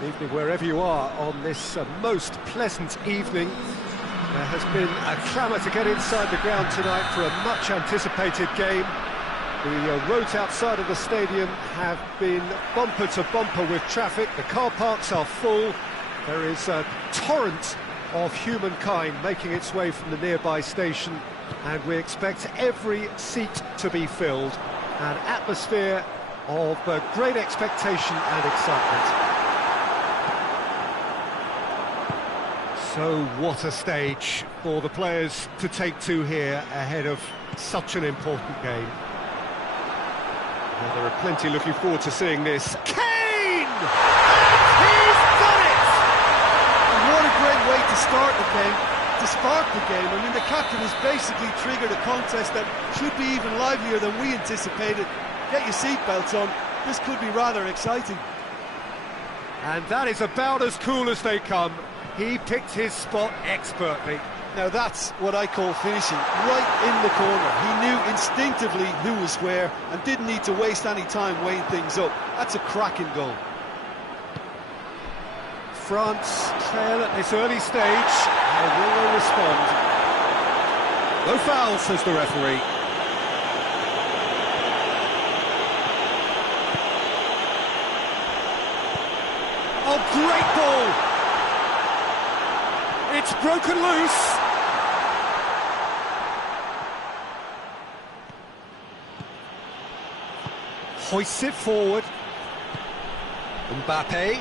Good evening wherever you are on this most pleasant evening. There has been a clamour to get inside the ground tonight for a much anticipated game. The roads outside of the stadium have been bumper to bumper with traffic. The car parks are full. There is a torrent of humankind making its way from the nearby station, and we expect every seat to be filled. An atmosphere of great expectation and excitement. So what a stage for the players to take to here ahead of such an important game. Well, there are plenty looking forward to seeing this. Kane! He's done it! And what a great way to start the game, to spark the game. I mean, the captain has basically triggered a contest that should be even livelier than we anticipated. Get your seatbelts on, this could be rather exciting. And that is about as cool as they come. He picked his spot expertly. Now that's what I call finishing, right in the corner. He knew instinctively who was where and didn't need to waste any time weighing things up. That's a cracking goal. France trail at this early stage. How will they respond? No foul, says the referee. Oh, great ball! It's broken loose. Hoists it forward. Mbappe.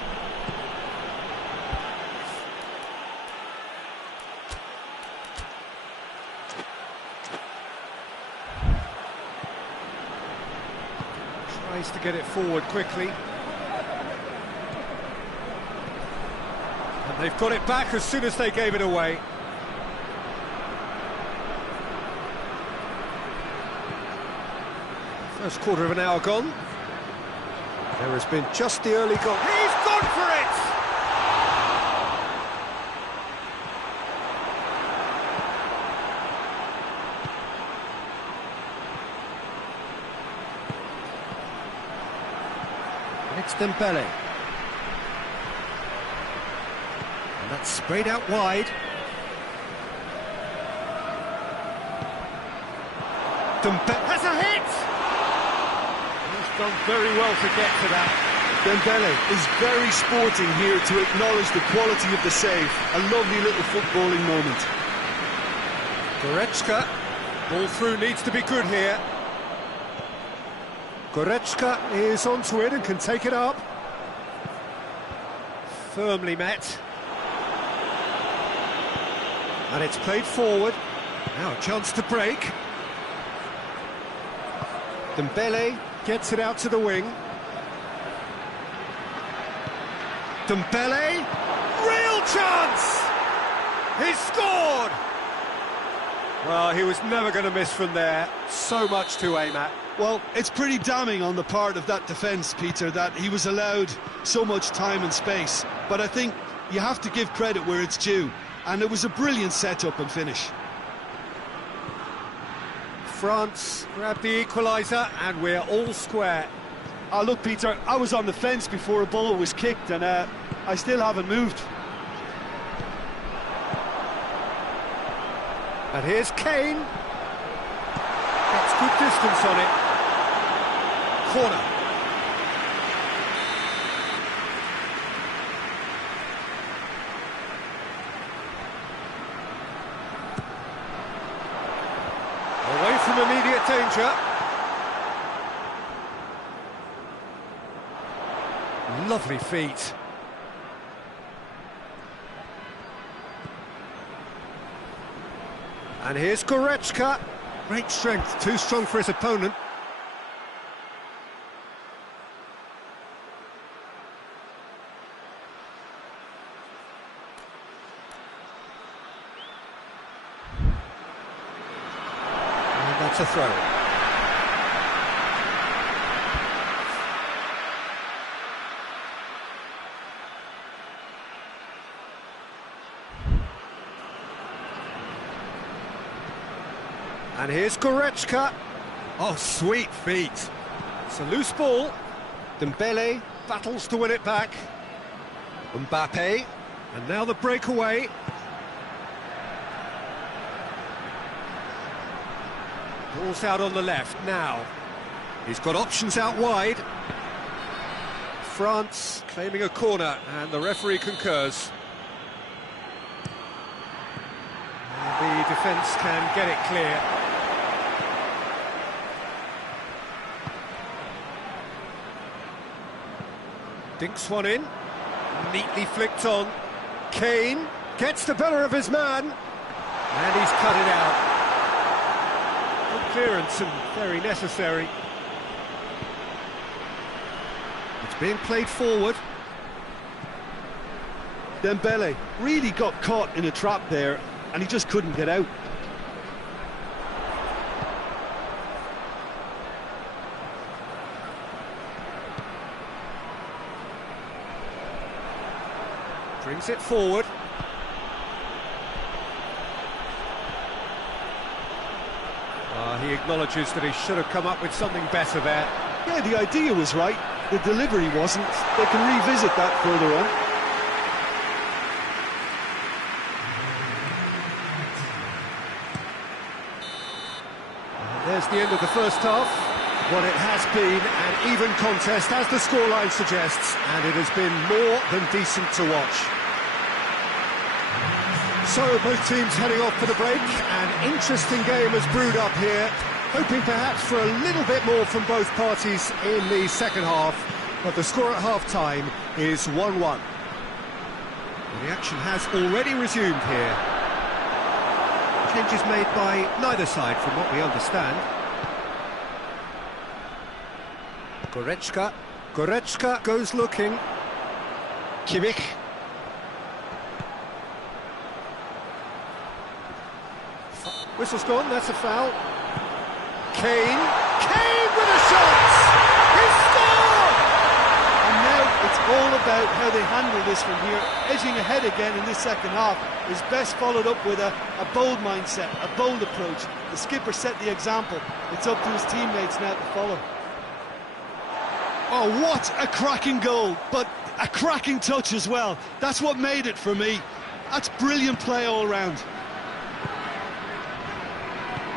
Tries to get it forward quickly. And they've got it back as soon as they gave it away. First quarter of an hour gone. There has been just the early goal. He's gone for it! It's Dembele. And that's sprayed out wide. Dembele has a hit! He's done very well to get to that. Dembele is very sporting here to acknowledge the quality of the save. A lovely little footballing moment. Goretzka, ball through needs to be good here. Goretzka is onto it and can take it up. Firmly met. And it's played forward. Now a chance to break. Dembele gets it out to the wing. Dembele, real chance! He's scored! Well, he was never going to miss from there. So much to aim at. Well, it's pretty damning on the part of that defence, Peter, that he was allowed so much time and space. But I think you have to give credit where it's due. And it was a brilliant set-up and finish. France grabbed the equaliser, and we're all square. Oh, look, Peter, I was on the fence before a ball was kicked, and I still haven't moved. And here's Kane. Gets good distance on it. Corner. Away from immediate danger. Lovely feet. And here's Goretzka. Great strength, too strong for his opponent. And that's a throw. And here's Goretzka. Oh, sweet feet. It's a loose ball. Dembele battles to win it back. Mbappe, and now the breakaway. Ball's out on the left now. He's got options out wide. France claiming a corner, and the referee concurs. And the defence can get it clear. Dinks one in, neatly flicked on. Kane gets the better of his man, and he's cut it out. Good clearance and very necessary. It's being played forward. Dembele really got caught in a trap there, and he just couldn't get out. Brings it forward. He acknowledges that he should have come up with something better there. Yeah, the idea was right, the delivery wasn't. They can revisit that further on. And there's the end of the first half. What it has been an even contest, as the scoreline suggests, and it has been more than decent to watch. So, both teams heading off for the break. An interesting game has brewed up here, hoping perhaps for a little bit more from both parties in the second half, but the score at half-time is 1-1. The action has already resumed here. Changes made by neither side, from what we understand. Goretzka goes looking. Kimmich. Whistle's gone, that's a foul. Kane with a shot! He scored! And now it's all about how they handle this from here. Edging ahead again in this second half is best followed up with a bold mindset, a bold approach. The skipper set the example. It's up to his teammates now to follow. Oh, what a cracking goal, but a cracking touch as well. That's what made it for me. That's brilliant play all round.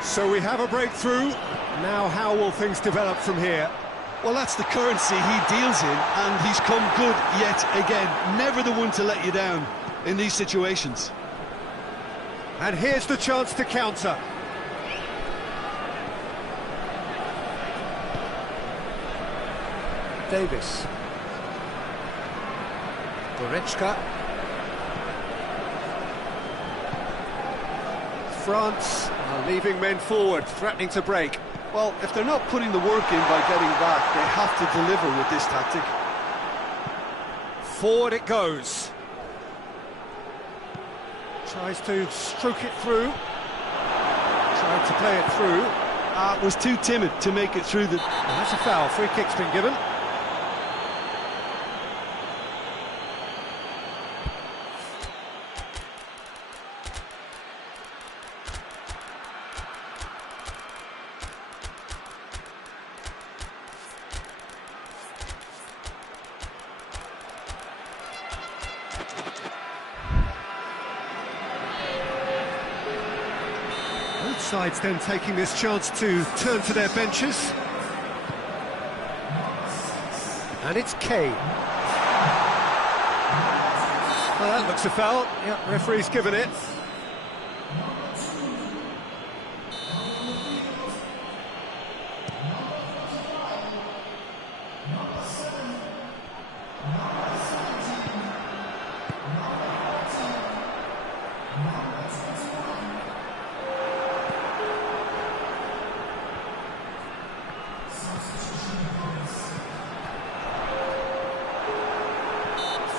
So we have a breakthrough. Now how will things develop from here? Well, that's the currency he deals in, and he's come good yet again. Never the one to let you down in these situations. And here's the chance to counter. Davis. Goretzka. France are leaving men forward, threatening to break. Well, if they're not putting the work in by getting back, they have to deliver with this tactic. Forward it goes. Tries to stroke it through. Tried to play it through. Was too timid to make it through the... And that's a foul. Free kick's been given. Both sides then taking this chance to turn to their benches. And it's Kane. Well, that looks a foul. Yeah, referee's given it.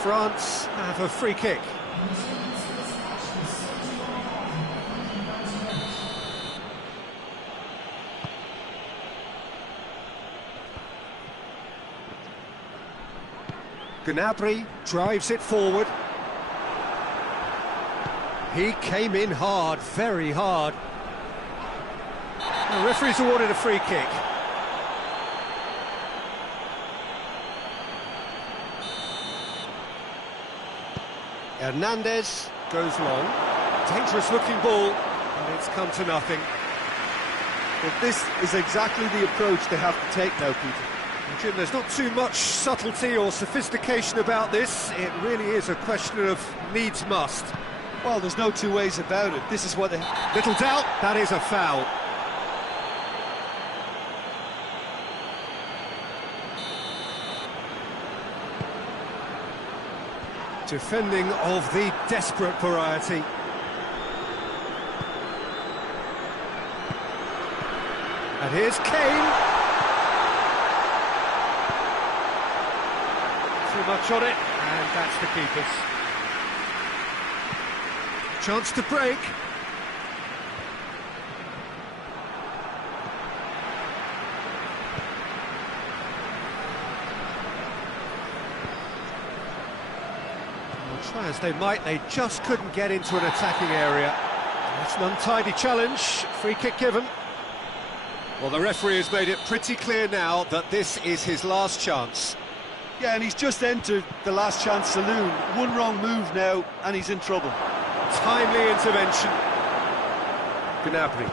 France have a free kick. Gnabry drives it forward. He came in hard, very hard. The referee's awarded a free kick. Hernandez goes long. Dangerous looking ball, but it's come to nothing. But this is exactly the approach they have to take now, Peter. And Jim, there's not too much subtlety or sophistication about this. It really is a question of needs must. Well, there's no two ways about it. This is what they... Little doubt, that is a foul. Defending of the desperate variety. And here's Kane. Too much on it, and that's the keeper's. Chance to break. Well, try as they might, they just couldn't get into an attacking area. It's an untidy challenge, free kick given. Well, the referee has made it pretty clear now that this is his last chance. Yeah, and he's just entered the last chance saloon. One wrong move now, and he's in trouble. Timely intervention. Gnabry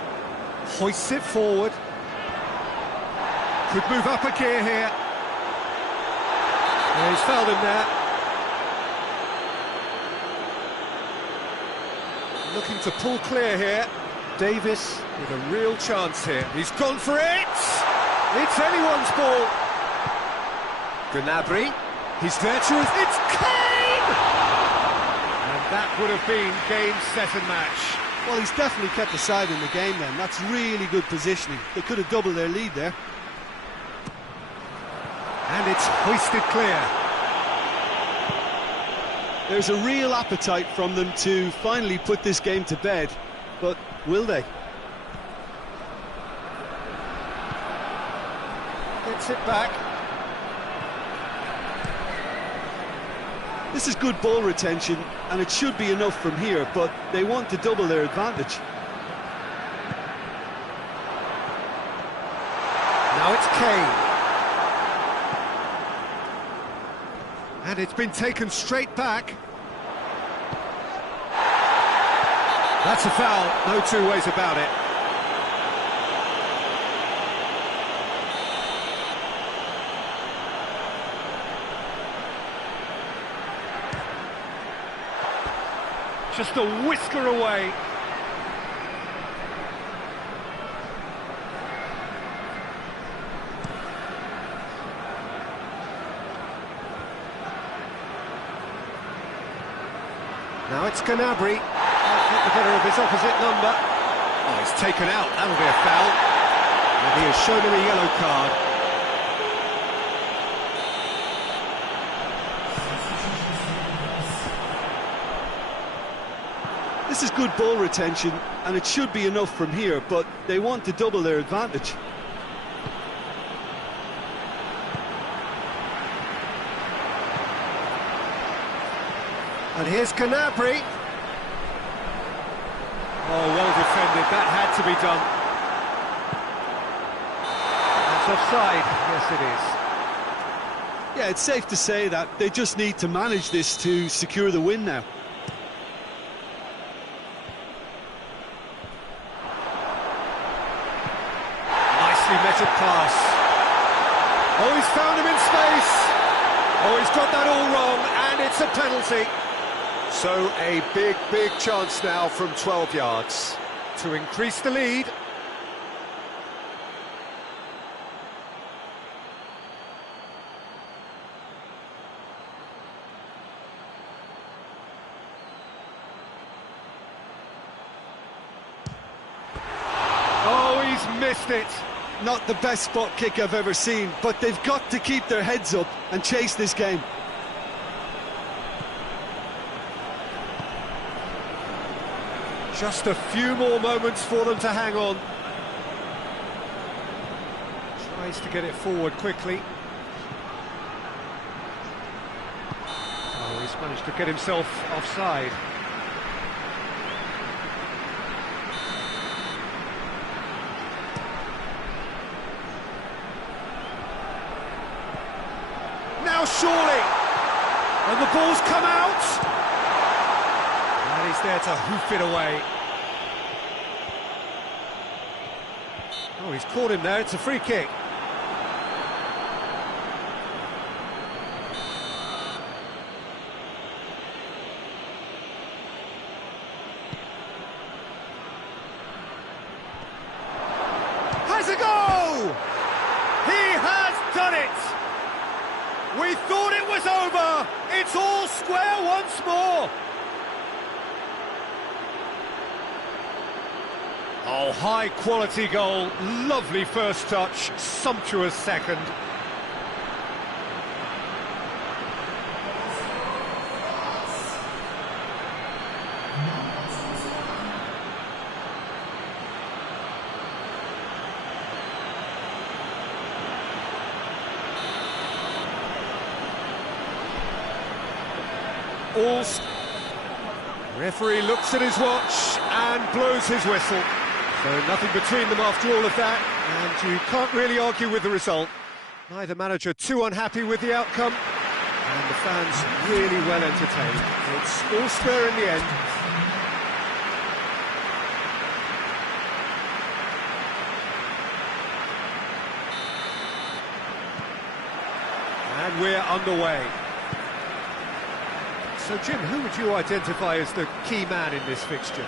hoists it forward. Could move up a gear here. Yeah, he's fouled him there. Looking to pull clear here. Davis with a real chance here. He's gone for it! It's anyone's ball. Gnabry, he's there to... It's Kane! And that would have been game, set and match. Well, he's definitely kept the side in the game then. That's really good positioning. They could have doubled their lead there. And it's hoisted clear. There's a real appetite from them to finally put this game to bed, but will they? Gets it back. This is good ball retention, and it should be enough from here, but they want to double their advantage. Now it's Kane. And it's been taken straight back. That's a foul, no two ways about it. Just a whisker away. Now it's Gnabry. Get the better of his opposite number. Oh, he's taken out. That'll be a foul. And he has shown him a yellow card. This is good ball retention, and it should be enough from here, but they want to double their advantage. And here's Gnabry. Oh, well defended. That had to be done. That's offside. Yes, it is. Yeah, it's safe to say that they just need to manage this to secure the win now. Nicely measured pass. Oh, he's found him in space. Oh, he's got that all wrong, and it's a penalty. So a big, big chance now from 12 yards to increase the lead. Oh, he's missed it. Not the best spot kick I've ever seen, but they've got to keep their heads up and chase this game. Just a few more moments for them to hang on. Tries to get it forward quickly. Oh, he's managed to get himself offside. Now surely! And the ball's come out! He's there to hoof it away. Oh, he's caught him there. It's a free kick. Has a go! He has done it! We thought it was over! It's all square once more! Oh, high-quality goal, lovely first touch, sumptuous second. Referee looks at his watch and blows his whistle. So nothing between them after all of that, and you can't really argue with the result. Neither manager too unhappy with the outcome, and the fans really well entertained. It's all square in the end. And we're underway. So, Jim, who would you identify as the key man in this fixture?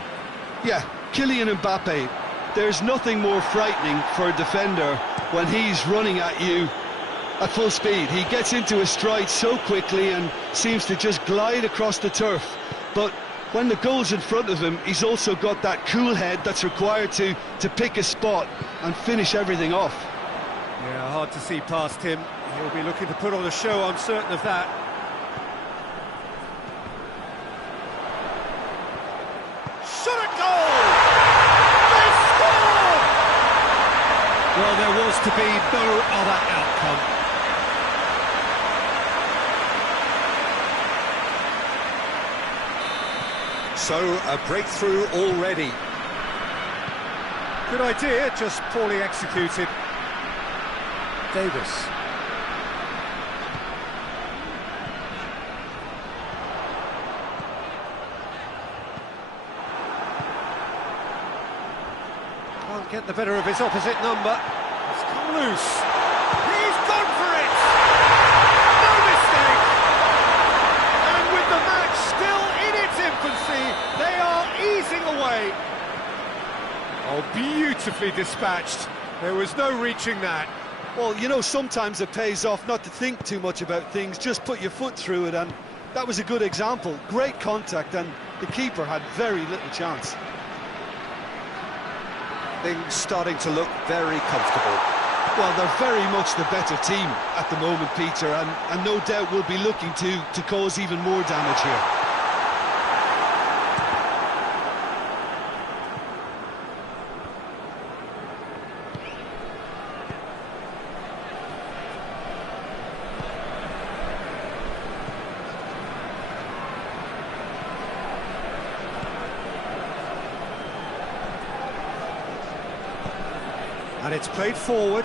Yeah, Kylian Mbappe. There's nothing more frightening for a defender when he's running at you at full speed. He gets into a stride so quickly and seems to just glide across the turf. But when the goal's in front of him, he's also got that cool head that's required to pick a spot and finish everything off. Yeah, hard to see past him. He'll be looking to put on a show, I'm certain of that. Shot at goal! They score! Well, there was to be no other outcome. So, a breakthrough already. Good idea, just poorly executed. Davis. Can't get the better of his opposite number. It's come loose. He's gone for it! No mistake! And with the match still in its infancy, they are easing away. Oh, beautifully dispatched. There was no reaching that. Well, you know, sometimes it pays off not to think too much about things, just put your foot through it, and that was a good example. Great contact, and the keeper had very little chance. Things starting to look very comfortable. Well, they're very much the better team at the moment, Peter, and no doubt will be looking to cause even more damage here. And it's played forward.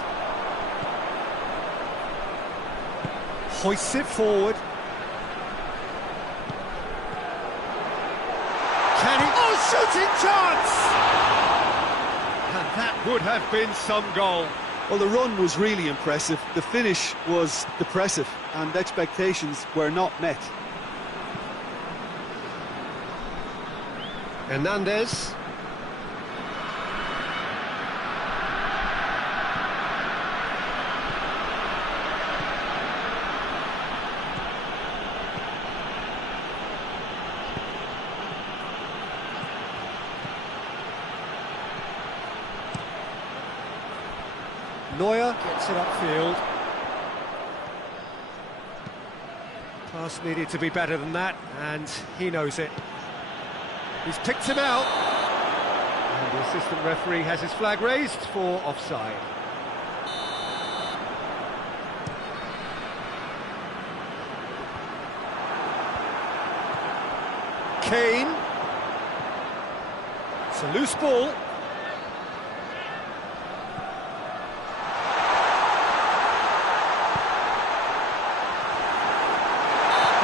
Hoists it forward. Can he? Oh, shooting chance! And that would have been some goal. Well, the run was really impressive. The finish was depressive, and expectations were not met. Hernandez. Neuer gets it upfield. Pass needed to be better than that, and he knows it. He's picked him out. And the assistant referee has his flag raised for offside. Kane. It's a loose ball.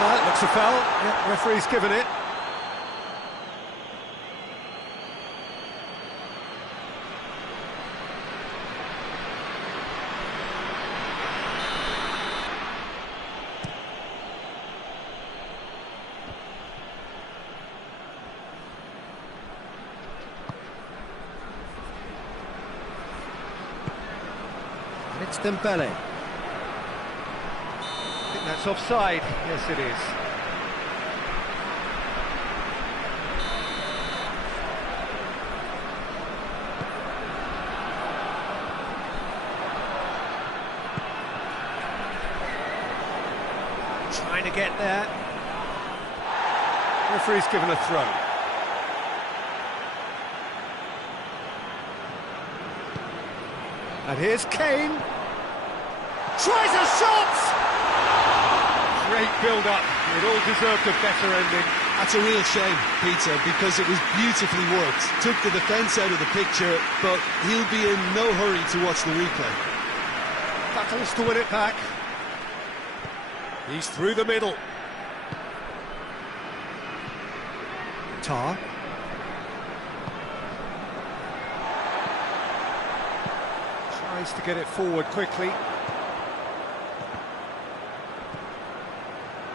That looks a foul. Yep, referee's given it. It's Dembele. I think that's offside. Yes, it is. Trying to get there. Referee's given a throw. And here's Kane. Tries a shot! Great build-up. It all deserved a better ending. That's a real shame, Peter, because it was beautifully worked. Took the defence out of the picture, but he'll be in no hurry to watch the replay. Battles to win it back. He's through the middle. Tar. Tries to get it forward quickly.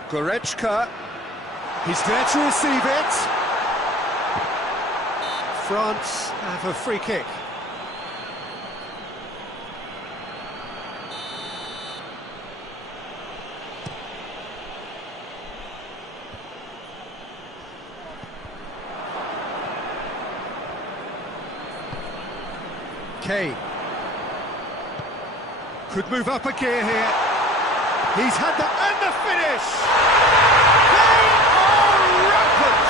Goretzka. He's there to receive it. France have a free kick. Kane could move up a gear here. He's had the and the finish. They are rampant,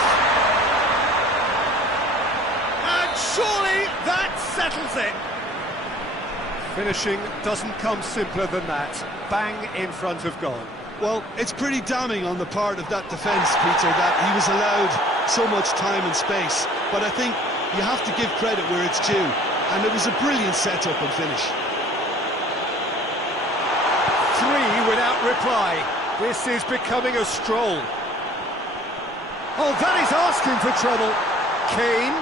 and surely that settles it. Finishing doesn't come simpler than that. Bang in front of goal. Well, it's pretty damning on the part of that defence, Peter, that he was allowed so much time and space. But I think you have to give credit where it's due. And it was a brilliant setup and finish. 3 without reply. This is becoming a stroll. Oh, that is asking for trouble. Kane.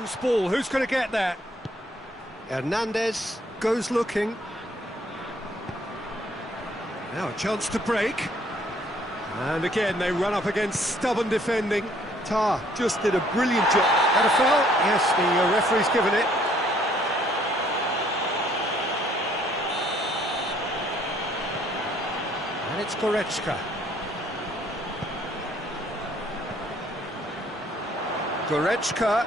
Loose ball, who's going to get that? Hernandez goes looking. Now a chance to break. And again, they run up against stubborn defending. Tar just did a brilliant job. That a foul? Yes, the referee's given it. And it's Goretzka. Goretzka.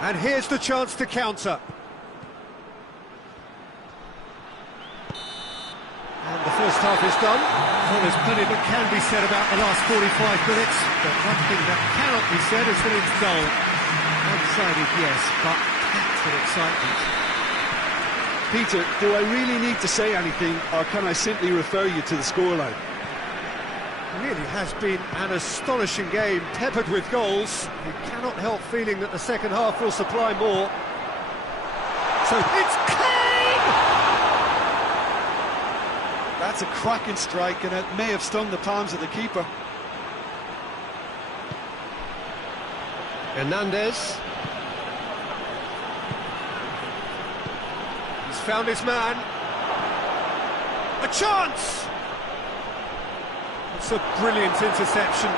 And here's the chance to counter. And the first half is done. Well, there's plenty that can be said about the last 45 minutes, but one thing that cannot be said is that it's dull. One-sided, yes, but packed with excitement. Peter, do I really need to say anything, or can I simply refer you to the scoreline? It really has been an astonishing game, peppered with goals. You cannot help feeling that the second half will supply more. So it's Kane! That's a cracking strike, and it may have stung the palms of the keeper. Hernandez. He's found his man. A chance! It's a brilliant interception.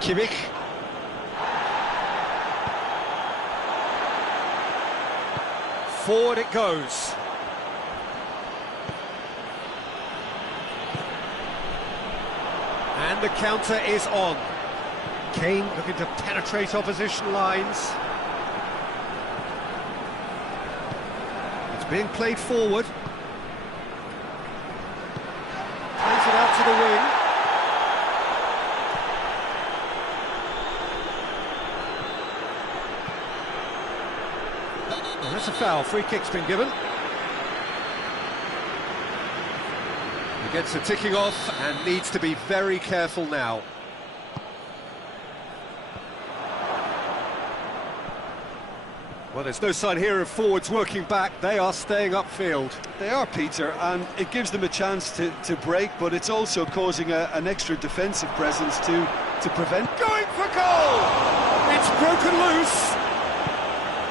Kimmich. Forward it goes. And the counter is on. Kane looking to penetrate opposition lines. It's being played forward. Plays it out to the wing. Well, that's a foul. Free kick's been given. He gets a ticking off and needs to be very careful now. Well, there's no sign here of forwards working back. They are staying upfield. They are, Peter, and it gives them a chance to break, but it's also causing an extra defensive presence to prevent... Going for goal! It's broken loose.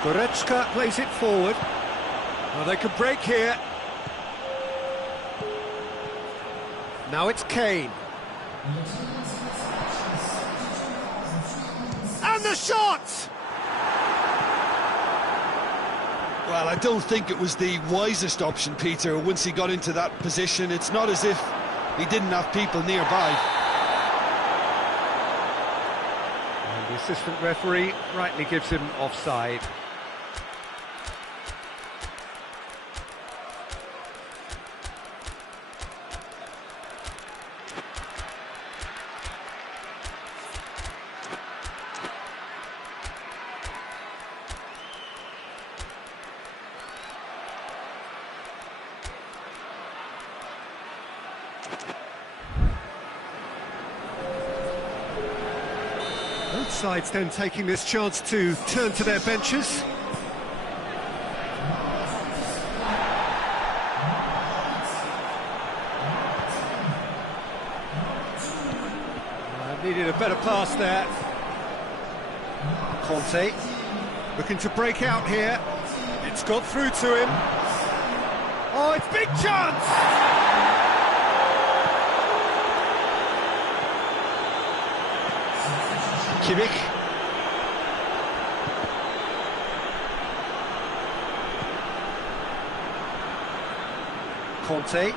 Goretzka plays it forward. Well, they can break here. Now it's Kane. And the shot! Well, I don't think it was the wisest option, Peter, once he got into that position. It's not as if he didn't have people nearby. And the assistant referee rightly gives him offside. Both sides then taking this chance to turn to their benches. Needed a better pass there. Conte looking to break out here. It's got through to him. Oh, it's big chance! Kimmich. Conte.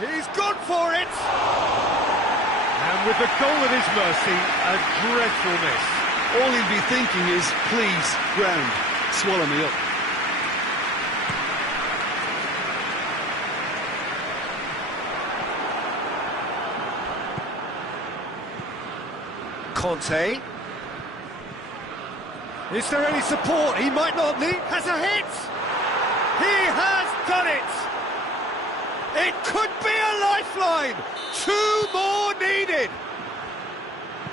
He's gone for it! And with the goal at his mercy, a dreadful miss. All he'll be thinking is, please, ground, swallow me up. Conte. Is there any support? He might not need. Has a hit! He has done it! It could be a lifeline! 2 more needed!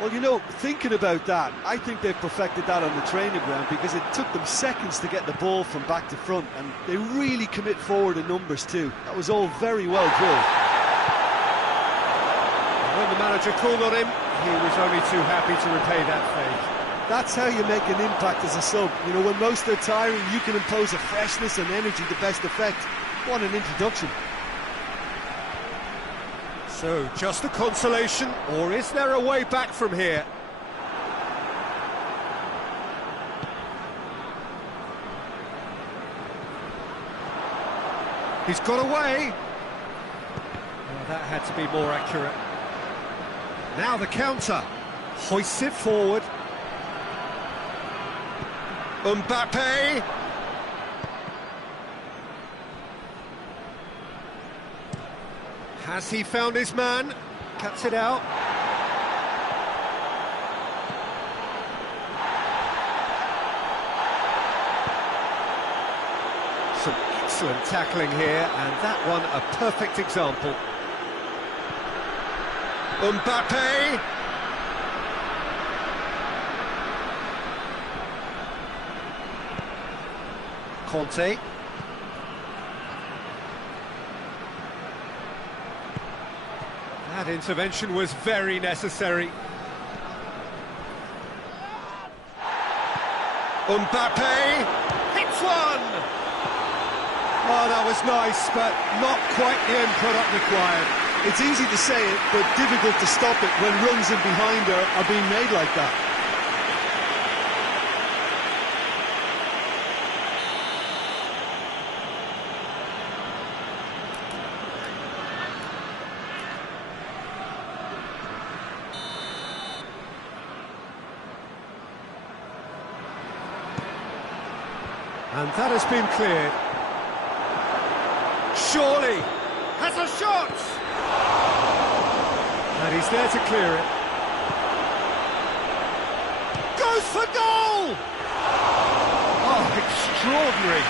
Well, you know, thinking about that, I think they've perfected that on the training ground because it took them seconds to get the ball from back to front, and they really commit forward in numbers too. That was all very well drilled. When the manager called on him, he was only too happy to repay that favour. That's how you make an impact as a sub. You know, when most are tiring, you can impose a freshness and energy to best effect. What an introduction. So, just a consolation, or is there a way back from here? He's got away. Oh, that had to be more accurate. Now the counter. Hoists it forward. Mbappe. Has he found his man? Cuts it out. Some excellent tackling here, and that one a perfect example. Mbappe. Conte. That intervention was very necessary. Mbappe hits one! Oh, that was nice, but not quite the end product required. It's easy to say it, but difficult to stop it when runs in behind are being made like that. And that has been cleared. Surely has a shot! And he's there to clear it. Goes for goal! Oh, extraordinary.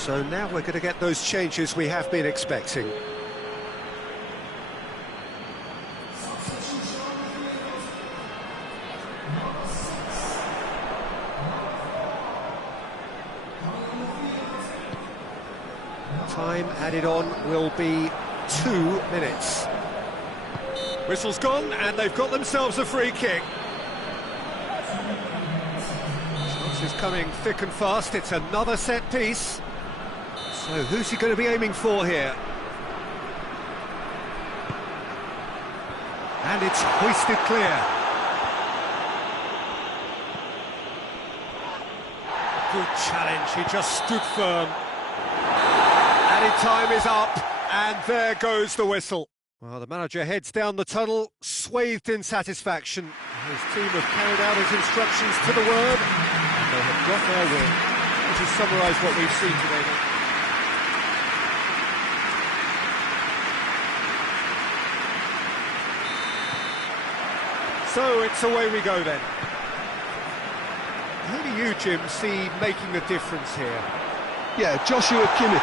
So now we're going to get those changes we have been expecting. Time added on will be 2 minutes. Whistle's gone, and they've got themselves a free kick. Chance is coming thick and fast. It's another set piece. So who's he going to be aiming for here? And it's hoisted clear. Good challenge, he just stood firm. Added time is up, and there goes the whistle. Well, the manager heads down the tunnel, swathed in satisfaction. His team have carried out his instructions to the word, and they have got their win. This is summarise what we've seen today. So it's away we go then. Who do you, Jim, see making a difference here? Yeah, Joshua Kimmich.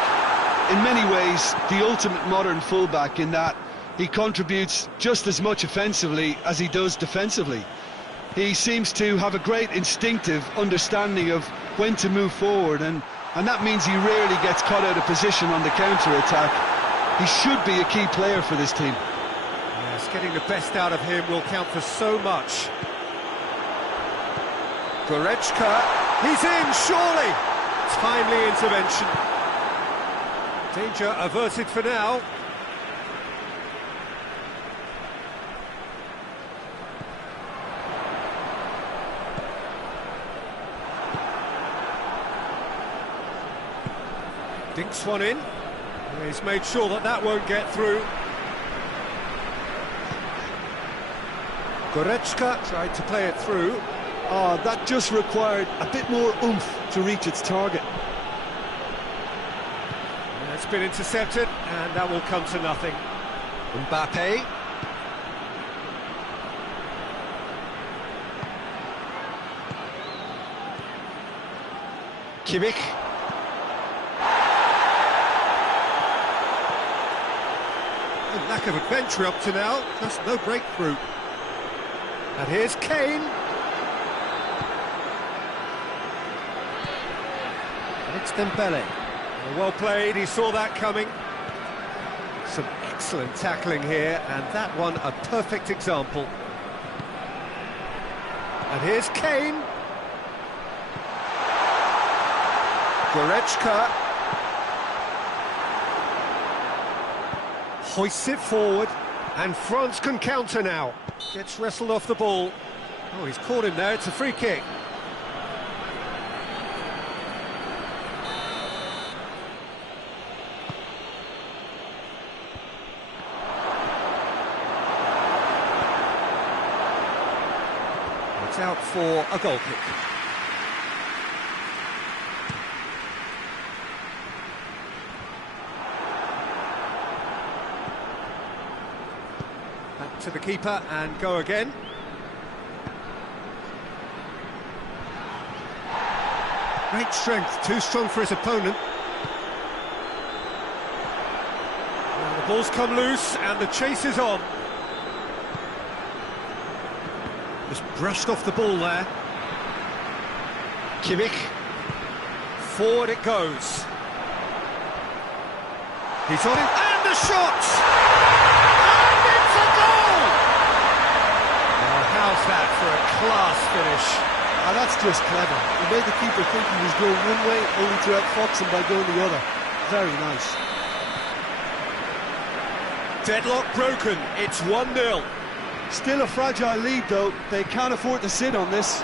In many ways, the ultimate modern fullback in that he contributes just as much offensively as he does defensively. He seems to have a great instinctive understanding of when to move forward, and that means he rarely gets caught out of position on the counter-attack. He should be a key player for this team. Yes, getting the best out of him will count for so much. Goretzka, he's in, surely! Timely intervention. Danger averted for now. Dinks one in. He's made sure that that won't get through. Goretzka tried to play it through. That just required a bit more oomph to reach its target. It's been intercepted, and that will come to nothing. Mbappe. Kimmich. A lack of adventure up to now, just no breakthrough. And here's Kane. And it's Dembele. Well played, he saw that coming. Some excellent tackling here, and that one a perfect example. And here's Kane. Goretzka. Hoists it forward, and France can counter now. Gets wrestled off the ball. Oh, he's caught him there, it's a free kick. Out for a goal kick. Back to the keeper and go again. Great strength, too strong for his opponent. And the ball's come loose and the chase is on. Just brushed off the ball there. Kimmich. Forward it goes. He's on it, and the shot! And it's a goal! Well, how's that for a class finish? That's just clever. He made the keeper think he was going one way, only to outfox him by going the other. Very nice. Deadlock broken, it's 1-0. Still a fragile lead, though. They can't afford to sit on this.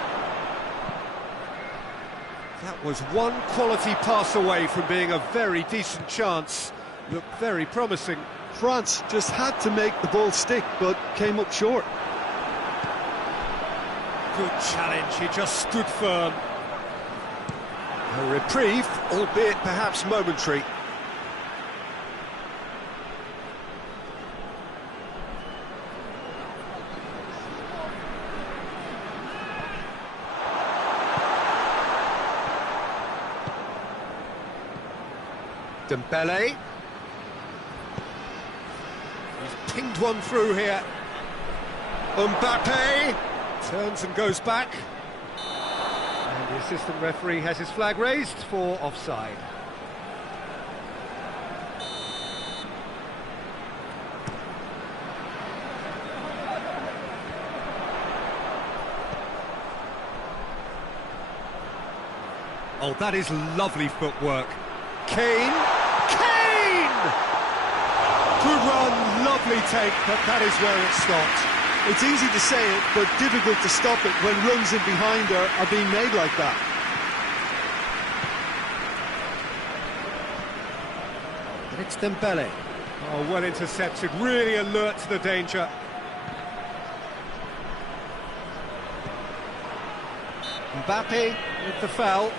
That was one quality pass away from being a very decent chance. Looked very promising. France just had to make the ball stick, but came up short. Good challenge, he just stood firm. A reprieve, albeit perhaps momentary. Dembele. He's pinged one through here. Mbappe turns and goes back. And the assistant referee has his flag raised for offside. Oh, that is lovely footwork. Kane! Kane! Good run, lovely take, but that is where it stopped. It's easy to say it, but difficult to stop it when runs in behind are being made like that. And it's Dembele. Oh, well intercepted, really alert to the danger. Mbappe with the foul.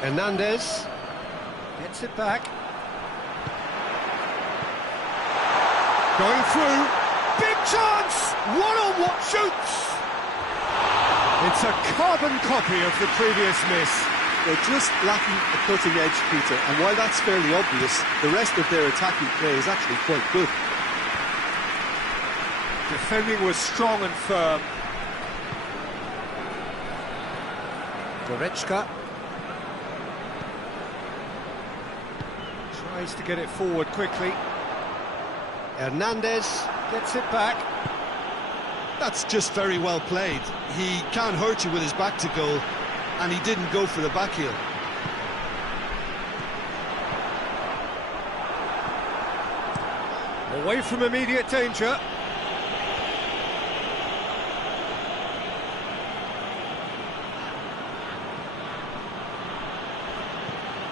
Hernandez gets it back. Going through. Big chance! One-on-one shoots! It's a carbon copy of the previous miss. They're just lacking a cutting edge, Peter, and while that's fairly obvious, the rest of their attacking play is actually quite good. Defending was strong and firm. Goretzka tries to get it forward quickly. Hernandez gets it back. That's just very well played. He can't hurt you with his back to goal, and he didn't go for the back heel. Away from immediate danger.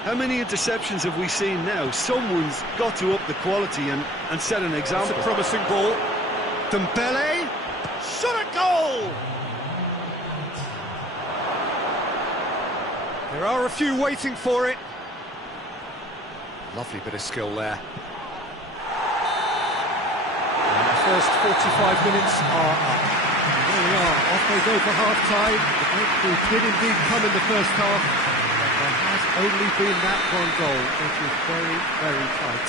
How many interceptions have we seen now? Someone's got to up the quality and set an example. It's a promising ball. Dembele, shot a goal! There are a few waiting for it. Lovely bit of skill there. And the first 45 minutes are up. And there we are, off they go for half-time. The breakthrough did indeed come in the first half. There has only been that one goal, which is very, very tight.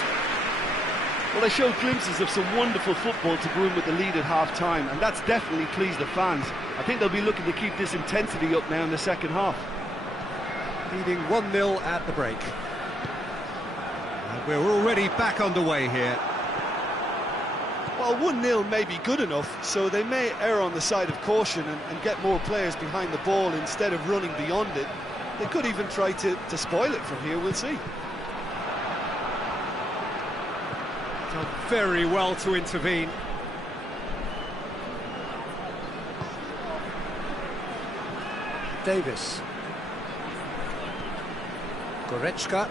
Well, they showed glimpses of some wonderful football to go in with the lead at half-time, and that's definitely pleased the fans. I think they'll be looking to keep this intensity up now in the second half. Leading 1-0 at the break. And we're already back underway here. Well, 1-0 may be good enough, so they may err on the side of caution and get more players behind the ball instead of running beyond it. They could even try to spoil it from here, we'll see. Done very well to intervene. Davis. Goretzka.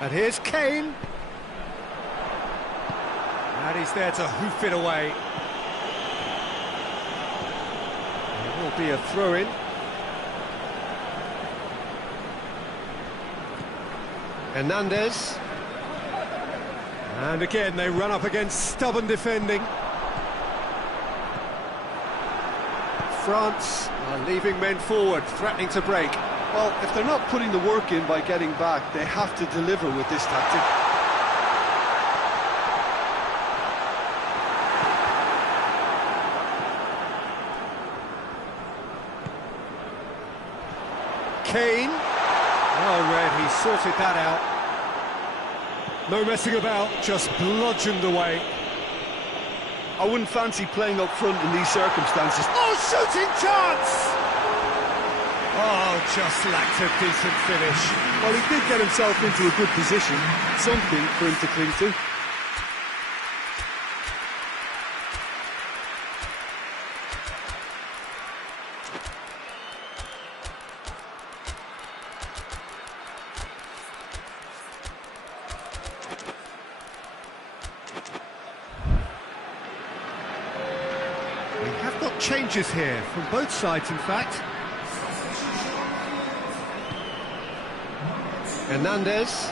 And here's Kane. And he's there to hoof it away. It will be a throw-in. Hernandez. And again, they run up against stubborn defending. France are leaving men forward, threatening to break. Well, if they're not putting the work in by getting back, they have to deliver with this tactic. Kane. Oh, Red, he sorted that out. No messing about, just bludgeoned away. I wouldn't fancy playing up front in these circumstances. Oh, shooting chance! Oh, just lacked a decent finish. Well, he did get himself into a good position. Something for him to cling to. We have got changes here, from both sides in fact. Hernandez.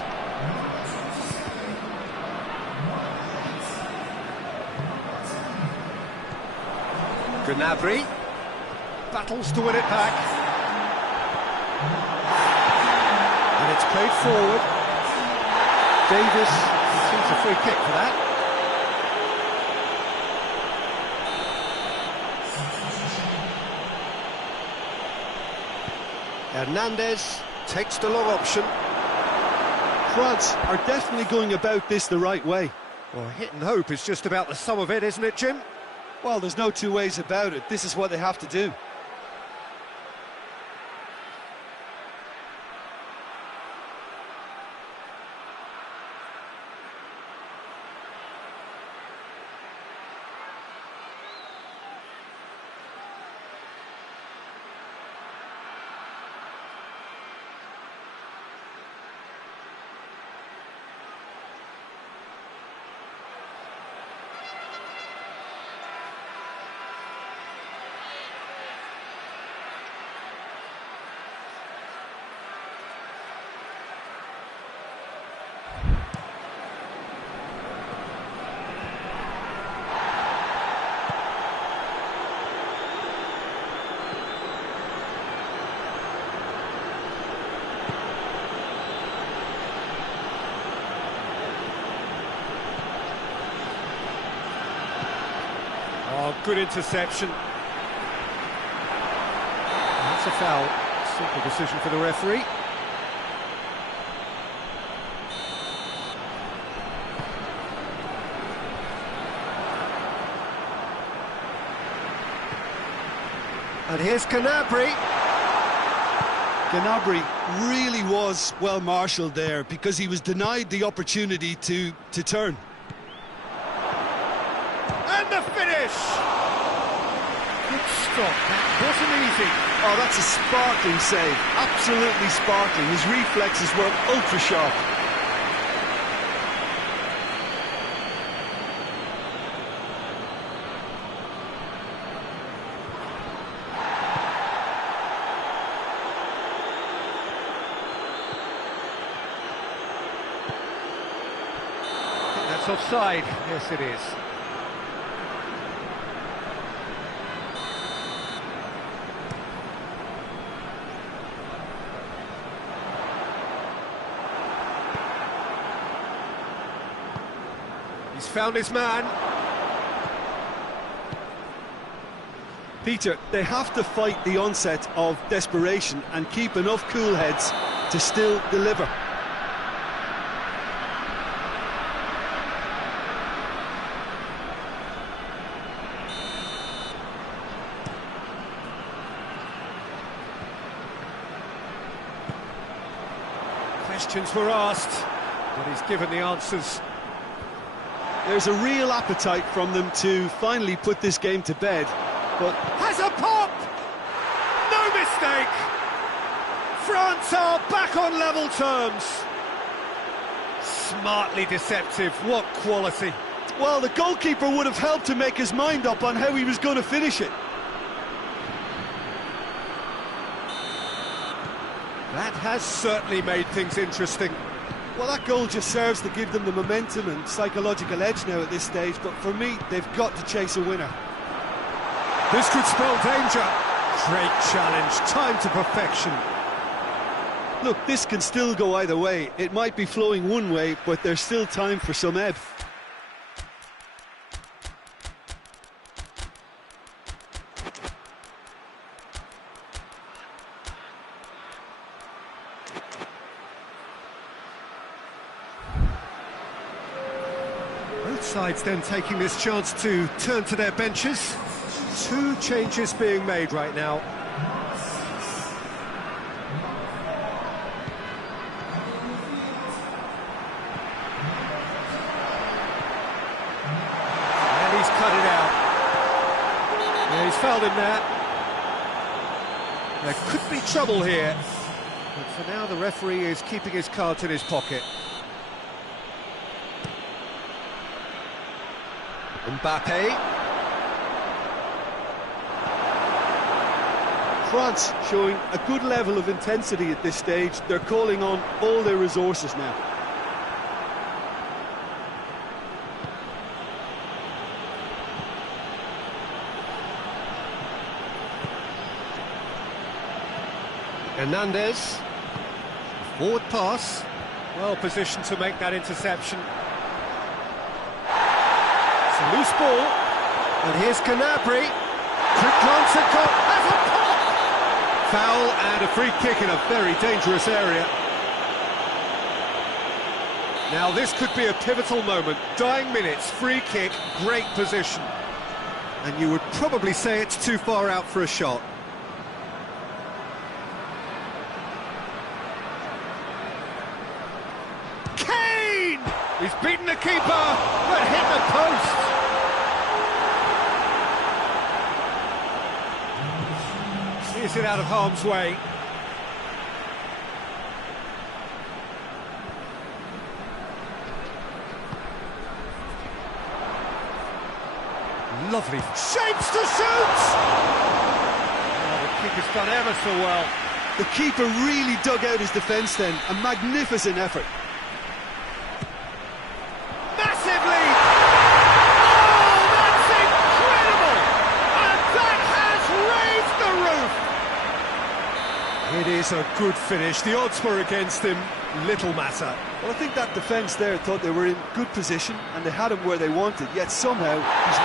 Gnabry battles to win it back. And it's played forward. Davis receives a free kick for that. Hernandez takes the long option. France are definitely going about this the right way. Well, hit and hope is just about the sum of it, isn't it, Jim? Well, there's no two ways about it. This is what they have to do. Oh, good interception. That's a foul. Simple decision for the referee. And here's Gnabry. Gnabry really was well marshalled there because he was denied the opportunity to turn. And the finish! Good stop, that wasn't easy. Oh, that's a sparkling save, absolutely sparkling. His reflexes were ultra sharp. That's offside. Yes, it is. He's found his man. Peter, they have to fight the onset of desperation and keep enough cool heads to still deliver. Questions were asked, but he's given the answers. There's a real appetite from them to finally put this game to bed, but... Has a pop! No mistake! France are back on level terms. Smartly deceptive, what quality. Well, the goalkeeper would have helped to make his mind up on how he was going to finish it. That has certainly made things interesting. Well, that goal just serves to give them the momentum and psychological edge now at this stage, but for me, they've got to chase a winner. This could spell danger. Great challenge, time to perfection. Look, this can still go either way. It might be flowing one way, but there's still time for some ebb. Both sides then taking this chance to turn to their benches. Two changes being made right now. And he's cut it out. Yeah, he's fouled him there. There could be trouble here. But for now, the referee is keeping his cards in his pocket. Mbappe. France showing a good level of intensity at this stage. They're calling on all their resources now. Hernandez. Forward pass. Well positioned to make that interception. It's a loose ball. And here's Gnabry. Quick glance at goal. That's a pop! Foul and a free kick in a very dangerous area. Now this could be a pivotal moment. Dying minutes, free kick, great position. And you would probably say it's too far out for a shot. Kane! He's beaten the keeper, but hit the post. Clears it out of harm's way. Lovely shapes to shoot! Oh, the keeper's done ever so well. The keeper really dug out his defence then. A magnificent effort. Massive lead! Oh, that's incredible! And that has raised the roof! It is a good finish. The odds were against him. Little matter. Well, I think that defence there thought they were in good position and they had him where they wanted, yet somehow he's...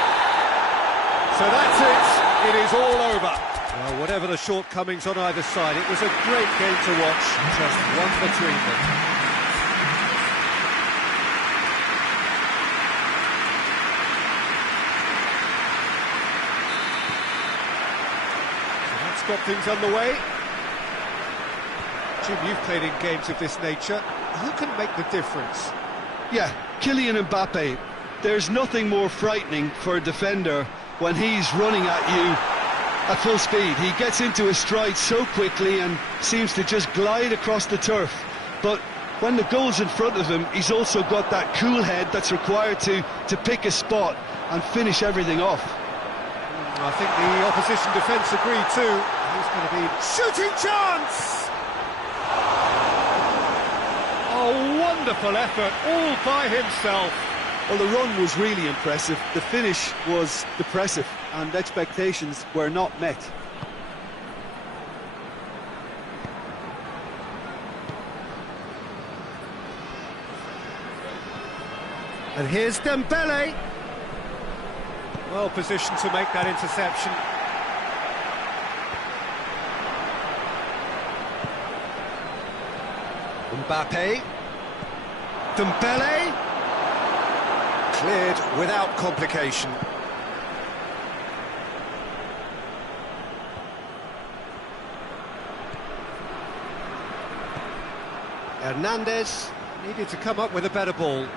So that's it. It is all over. Well, whatever the shortcomings on either side, it was a great game to watch. Just one between them. So that's got things underway. Jim, you've played in games of this nature. Who can make the difference? Yeah, Kylian Mbappe. There's nothing more frightening for a defender when he's running at you at full speed. He gets into his stride so quickly and seems to just glide across the turf. But when the goal's in front of him, he's also got that cool head that's required to pick a spot and finish everything off. I think the opposition defence agreed too. He's going to be shooting chance! Oh, wonderful effort, all by himself. Well, the run was really impressive. The finish was depressive, and expectations were not met. And here's Dembele. Well positioned to make that interception. Mbappe. Dembele. Cleared without complication. Hernandez needed to come up with a better ball.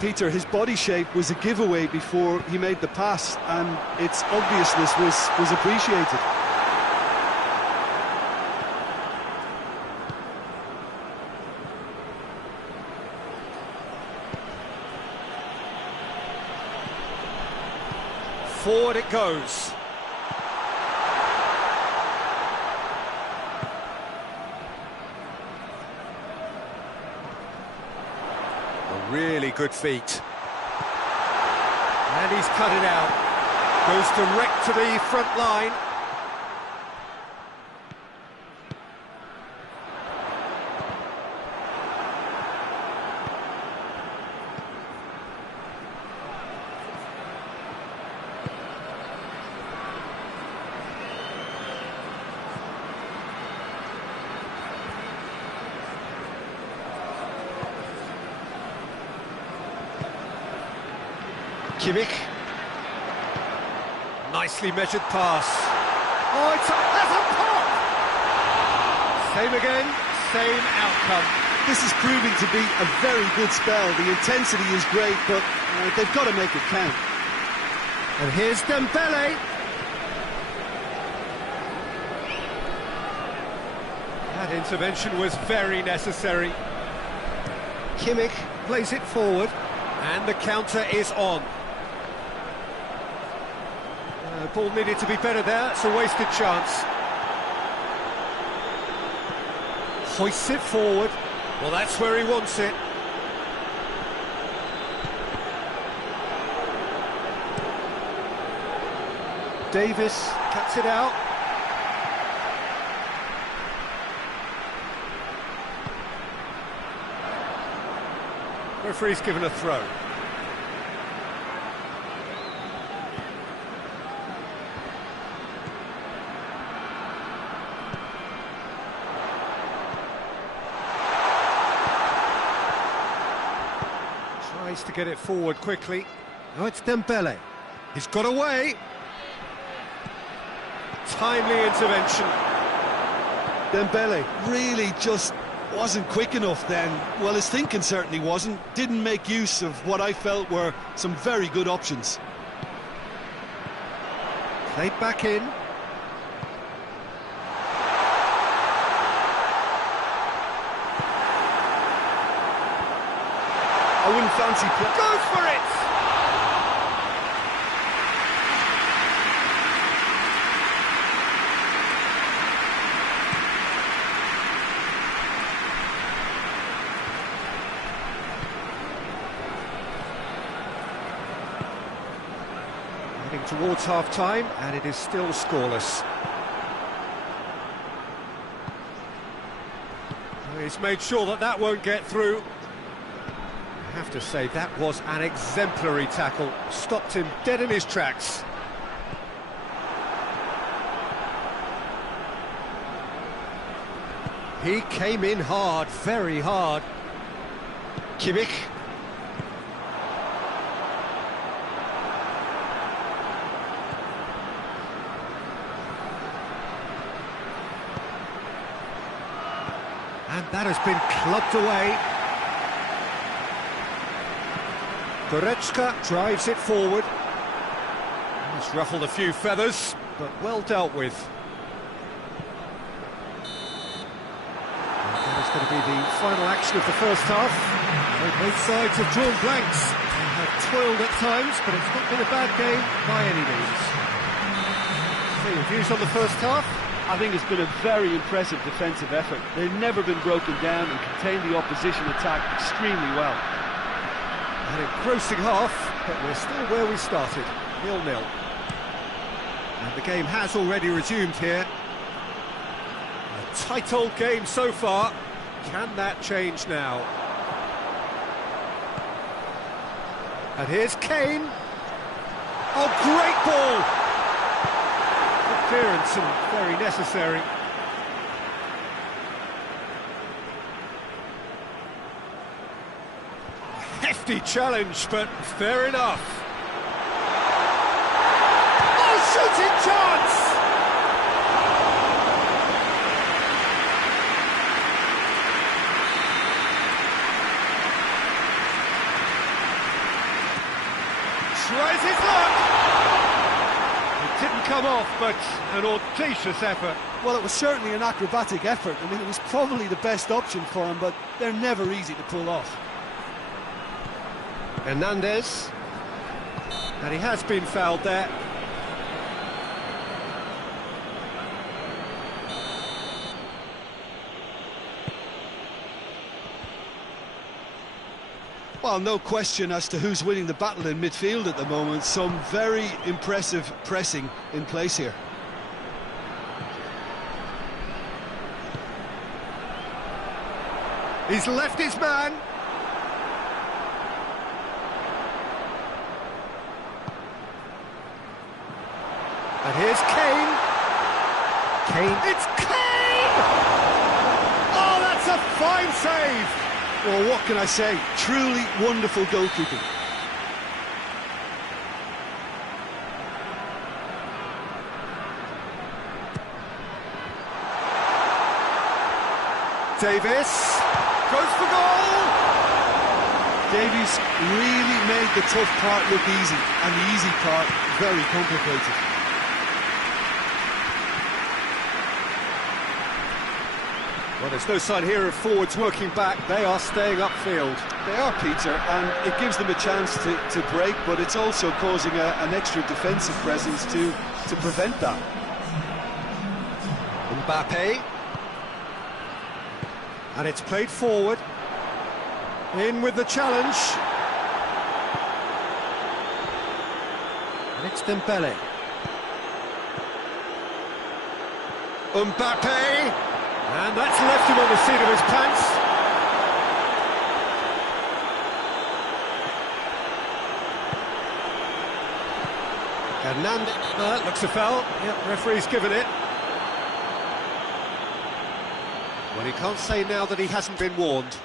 Peter, his body shape was a giveaway before he made the pass, and its obviousness was appreciated. Forward it goes. A really good feat. And he's cut it out. Goes direct to the front line. Kimmich. Nicely measured pass. Oh, that's a pop! Same again, same outcome. This is proving to be a very good spell. The intensity is great, but they've got to make it count. And here's Dembele. That intervention was very necessary. Kimmich plays it forward, and the counter is on. Ball needed to be better there, it's a wasted chance. Hoists it forward. Well, that's where he wants it. Davis cuts it out. Referee's given a throw. Tries to get it forward quickly. Now it's Dembele. He's got away. Timely intervention. Dembele really just wasn't quick enough then. Well, his thinking certainly wasn't. Didn't make use of what I felt were some very good options. Played back in. I wouldn't fancy Goes for it! Heading towards half-time, and it is still scoreless. He's made sure that that won't get through. I have to say, that was an exemplary tackle. Stopped him dead in his tracks. He came in hard, very hard. Kimmich. And that has been clubbed away. Goretzka drives it forward. He's ruffled a few feathers, but well dealt with. And that is going to be the final action of the first half. Both sides have drawn blanks. They have toiled at times, but it's not been a bad game by any means. So your views on the first half? I think it's been a very impressive defensive effort. They've never been broken down and contained the opposition attack extremely well. An engrossing half, but we're still where we started, 0-0. And the game has already resumed here. A tight old game so far. Can that change now? And here's Kane. Oh, great ball! Good clearance and very necessary. Hefty challenge, but fair enough. Oh, shooting chance! Tries his luck! It didn't come off, but an audacious effort. Well, it was certainly an acrobatic effort. I mean, it was probably the best option for him, but they're never easy to pull off. Hernandez, and he has been fouled there. Well, no question as to who's winning the battle in midfield at the moment. Some very impressive pressing in place here. He's left his man. And here's Kane. Kane. It's Kane! Oh, that's a fine save! Well, what can I say? Truly wonderful goalkeeping. Davis goes for goal! Davies really made the tough part look easy, and the easy part very complicated. Well, there's no sign here of forwards working back. They are staying upfield. They are, Peter, and it gives them a chance to break, but it's also causing an extra defensive presence to prevent that. Mbappe. And it's played forward. In with the challenge. And it's Dembele. Mbappe. And that's left him on the seat of his pants. Hernandez, looks a foul. Yep, referee's given it. Well, he can't say now that he hasn't been warned.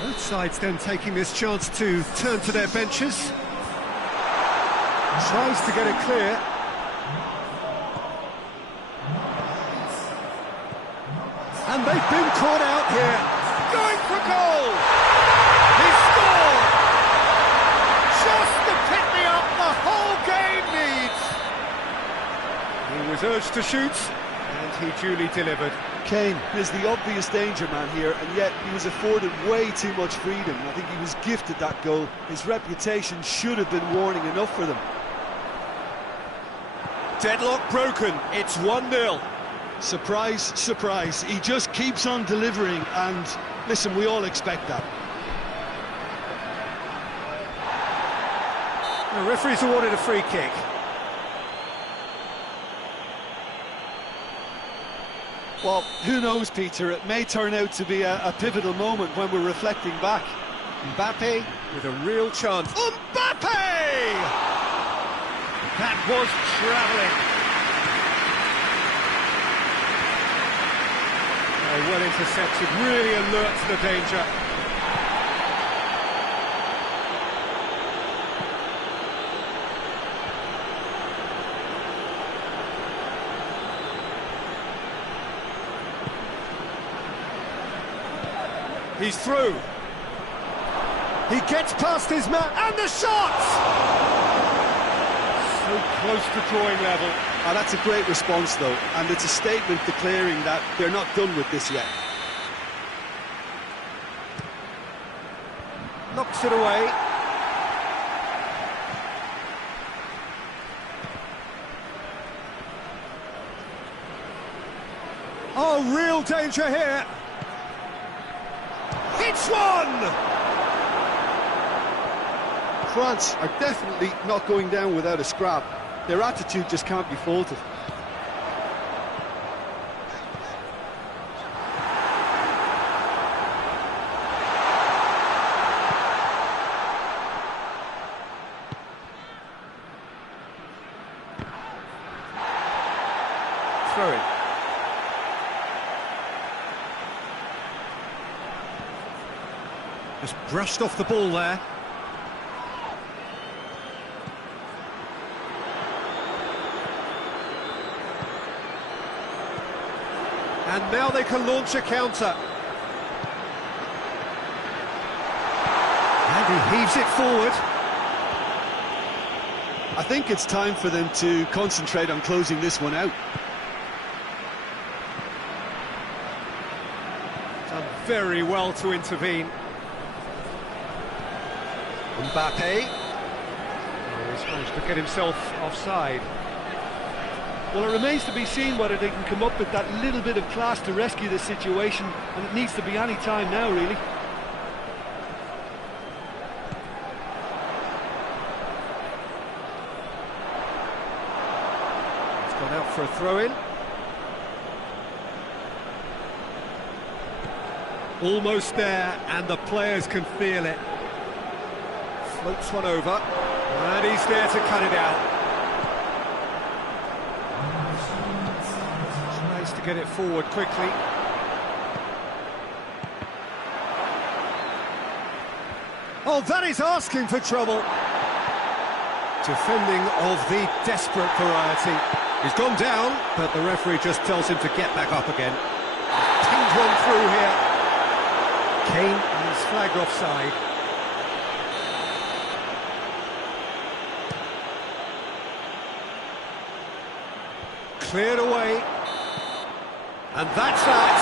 Both sides then taking this chance to turn to their benches. Tries to get it clear. And they've been caught out here. Going for goal! He scored! Just the pick-me-up the whole game needs! He was urged to shoot, and he duly delivered. Kane is the obvious danger man here, and yet he was afforded way too much freedom. I think he was gifted that goal. His reputation should have been warning enough for them. Deadlock broken, it's 1-0. Surprise, surprise, he just keeps on delivering, and listen, we all expect that. The referee's awarded a free kick. Well, who knows, Peter, it may turn out to be a pivotal moment when we're reflecting back. Mbappe with a real chance. Mbappe! That was travelling. Oh, well intercepted, really alert to the danger. He's through. He gets past his man, and the shot! So close to drawing level. That's a great response, though, and it's a statement declaring that they're not done with this yet. Knocks it away. Oh, real danger here. It's one! France are definitely not going down without a scrap. Their attitude just can't be faulted. Throw it. Just brushed off the ball there. And now they can launch a counter. And he heaves it forward. I think it's time for them to concentrate on closing this one out. Done very well to intervene. Mbappe. Oh, he's managed to get himself offside. Well, it remains to be seen whether they can come up with that little bit of class to rescue this situation, and it needs to be any time now, really. It's gone out for a throw-in. Almost there, and the players can feel it. Floats one over, and he's there to cut it out. Tries to get it forward quickly. Oh, that is asking for trouble. Defending of the desperate variety. He's gone down, but the referee just tells him to get back up again. Pinged one through here. Kane is flagged offside. Cleared away. And that's that.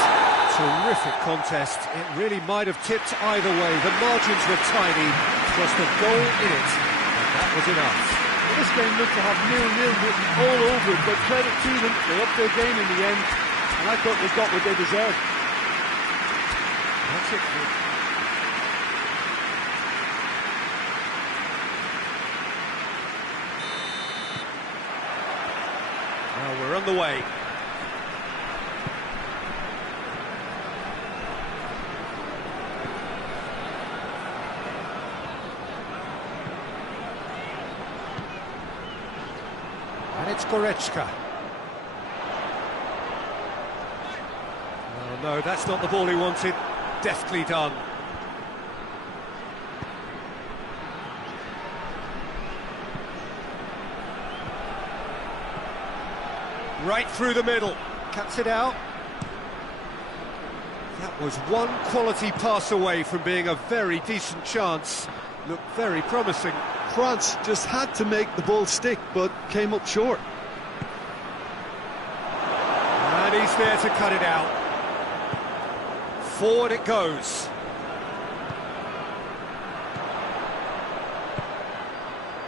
Terrific contest. It really might have tipped either way. The margins were tiny. Just a goal in it. And that was enough. Well, this game looked to have 0-0 written all over it, but credit to them. They upped their game in the end, and I thought they got what they deserved. That's it. Well, we're on the way. And it's Goretzka. Oh no, that's not the ball he wanted. Deftly done. Right through the middle, cuts it out. That was one quality pass away from being a very decent chance. Looked very promising. France just had to make the ball stick, but came up short. And he's there to cut it out. Forward it goes.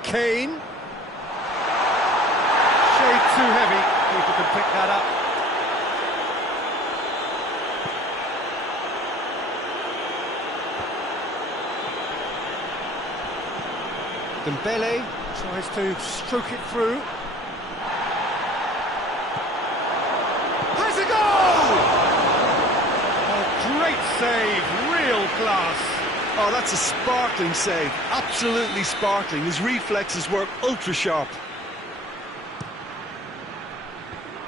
Kane. Shade too heavy. People can pick that up. Dembele tries to stroke it through. Has a goal! A great save, real class. Oh, that's a sparkling save. Absolutely sparkling. His reflexes work ultra sharp.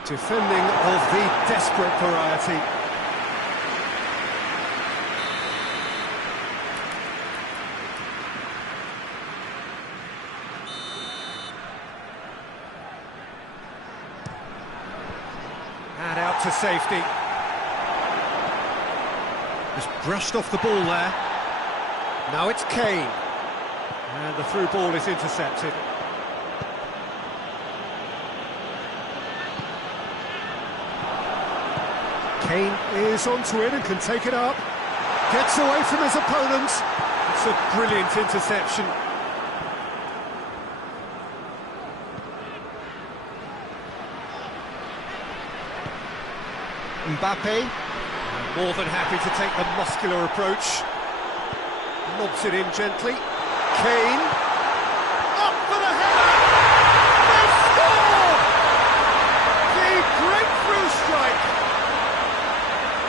Defending of the desperate variety. And out to safety. Just brushed off the ball there. Now it's Kane. And the through ball is intercepted. Kane is onto it and can take it up. Gets away from his opponent. It's a brilliant interception. Mbappe, more than happy to take the muscular approach. Lobs it in gently. Kane, up for the header! They score! The breakthrough strike!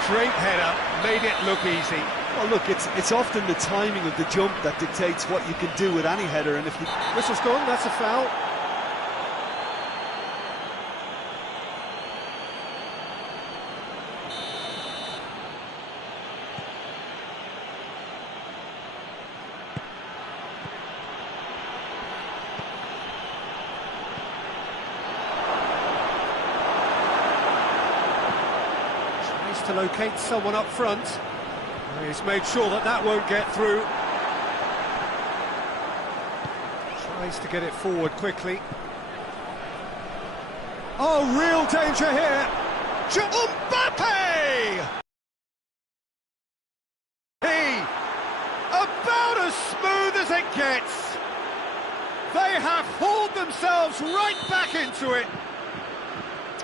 Great header, made it look easy. Well, look, it's often the timing of the jump that dictates what you can do with any header, and if the Whistle's gone, that's a foul. To locate someone up front. He's made sure that that won't get through. Tries to get it forward quickly. Oh, real danger here. Mbappe! He, about as smooth as it gets. They have hauled themselves right back into it.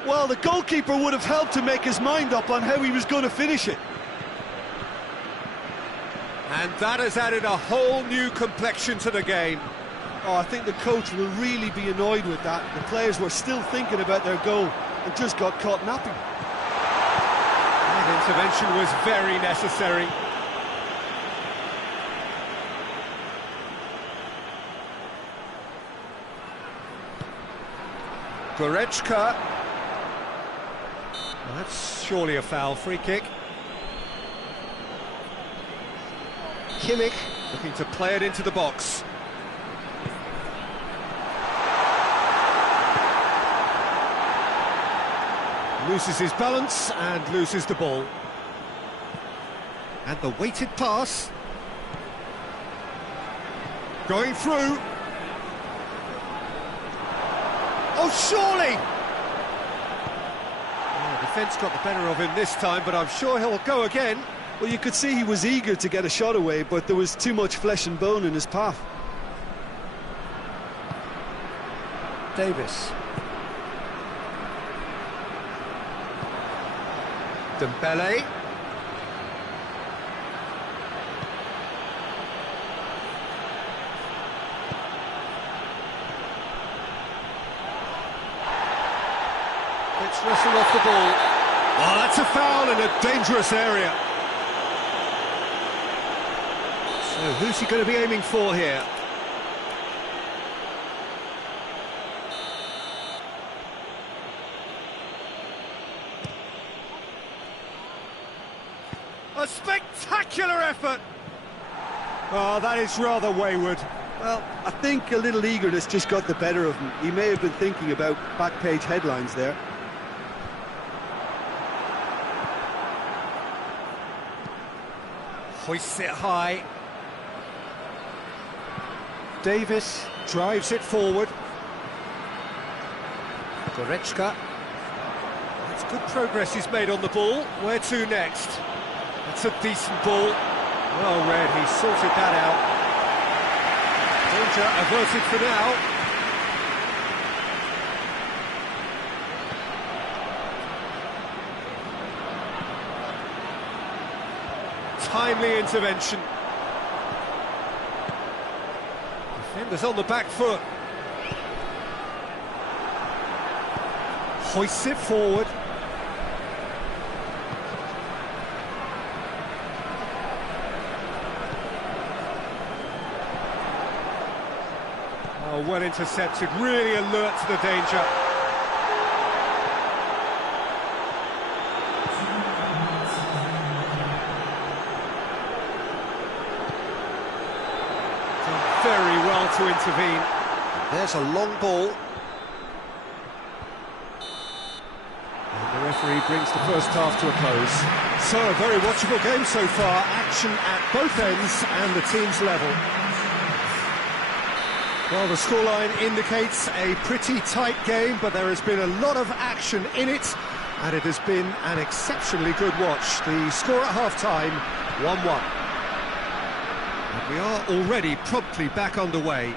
well, the goalkeeper would have helped to make his mind up on how he was going to finish it. And that has added a whole new complexion to the game. Oh, I think the coach will really be annoyed with that. The players were still thinking about their goal and just got caught napping. That intervention was very necessary. Goretzka. Well, that's surely a foul. Free kick. Kimmich looking to play it into the box. Loses his balance and loses the ball. And the weighted pass. Going through. Oh, surely! Oh, defence got the better of him this time, but I'm sure he'll go again. Well, you could see he was eager to get a shot away, but there was too much flesh and bone in his path. Davis. Dembele. off the ball. Oh, that's a foul in a dangerous area. So who's he going to be aiming for here? A spectacular effort! Oh, that is rather wayward. Well, I think a little eagerness just got the better of him. He may have been thinking about back-page headlines there. Hoists it high. Davis drives it forward. Goretzka. It's good progress he's made on the ball. Where to next? That's a decent ball. Well read, he sorted that out. Danger averted for now. Timely intervention. Defenders on the back foot. Hoists it forward. Oh, well intercepted, really alert to the danger. Done very well to intervene. There's a long ball. And the referee brings the first half to a close. So, a very watchable game so far. Action at both ends and the team's level. Well, the scoreline indicates a pretty tight game, but there has been a lot of action in it, and it has been an exceptionally good watch. The score at half-time, 1-1. And we are already promptly back underway.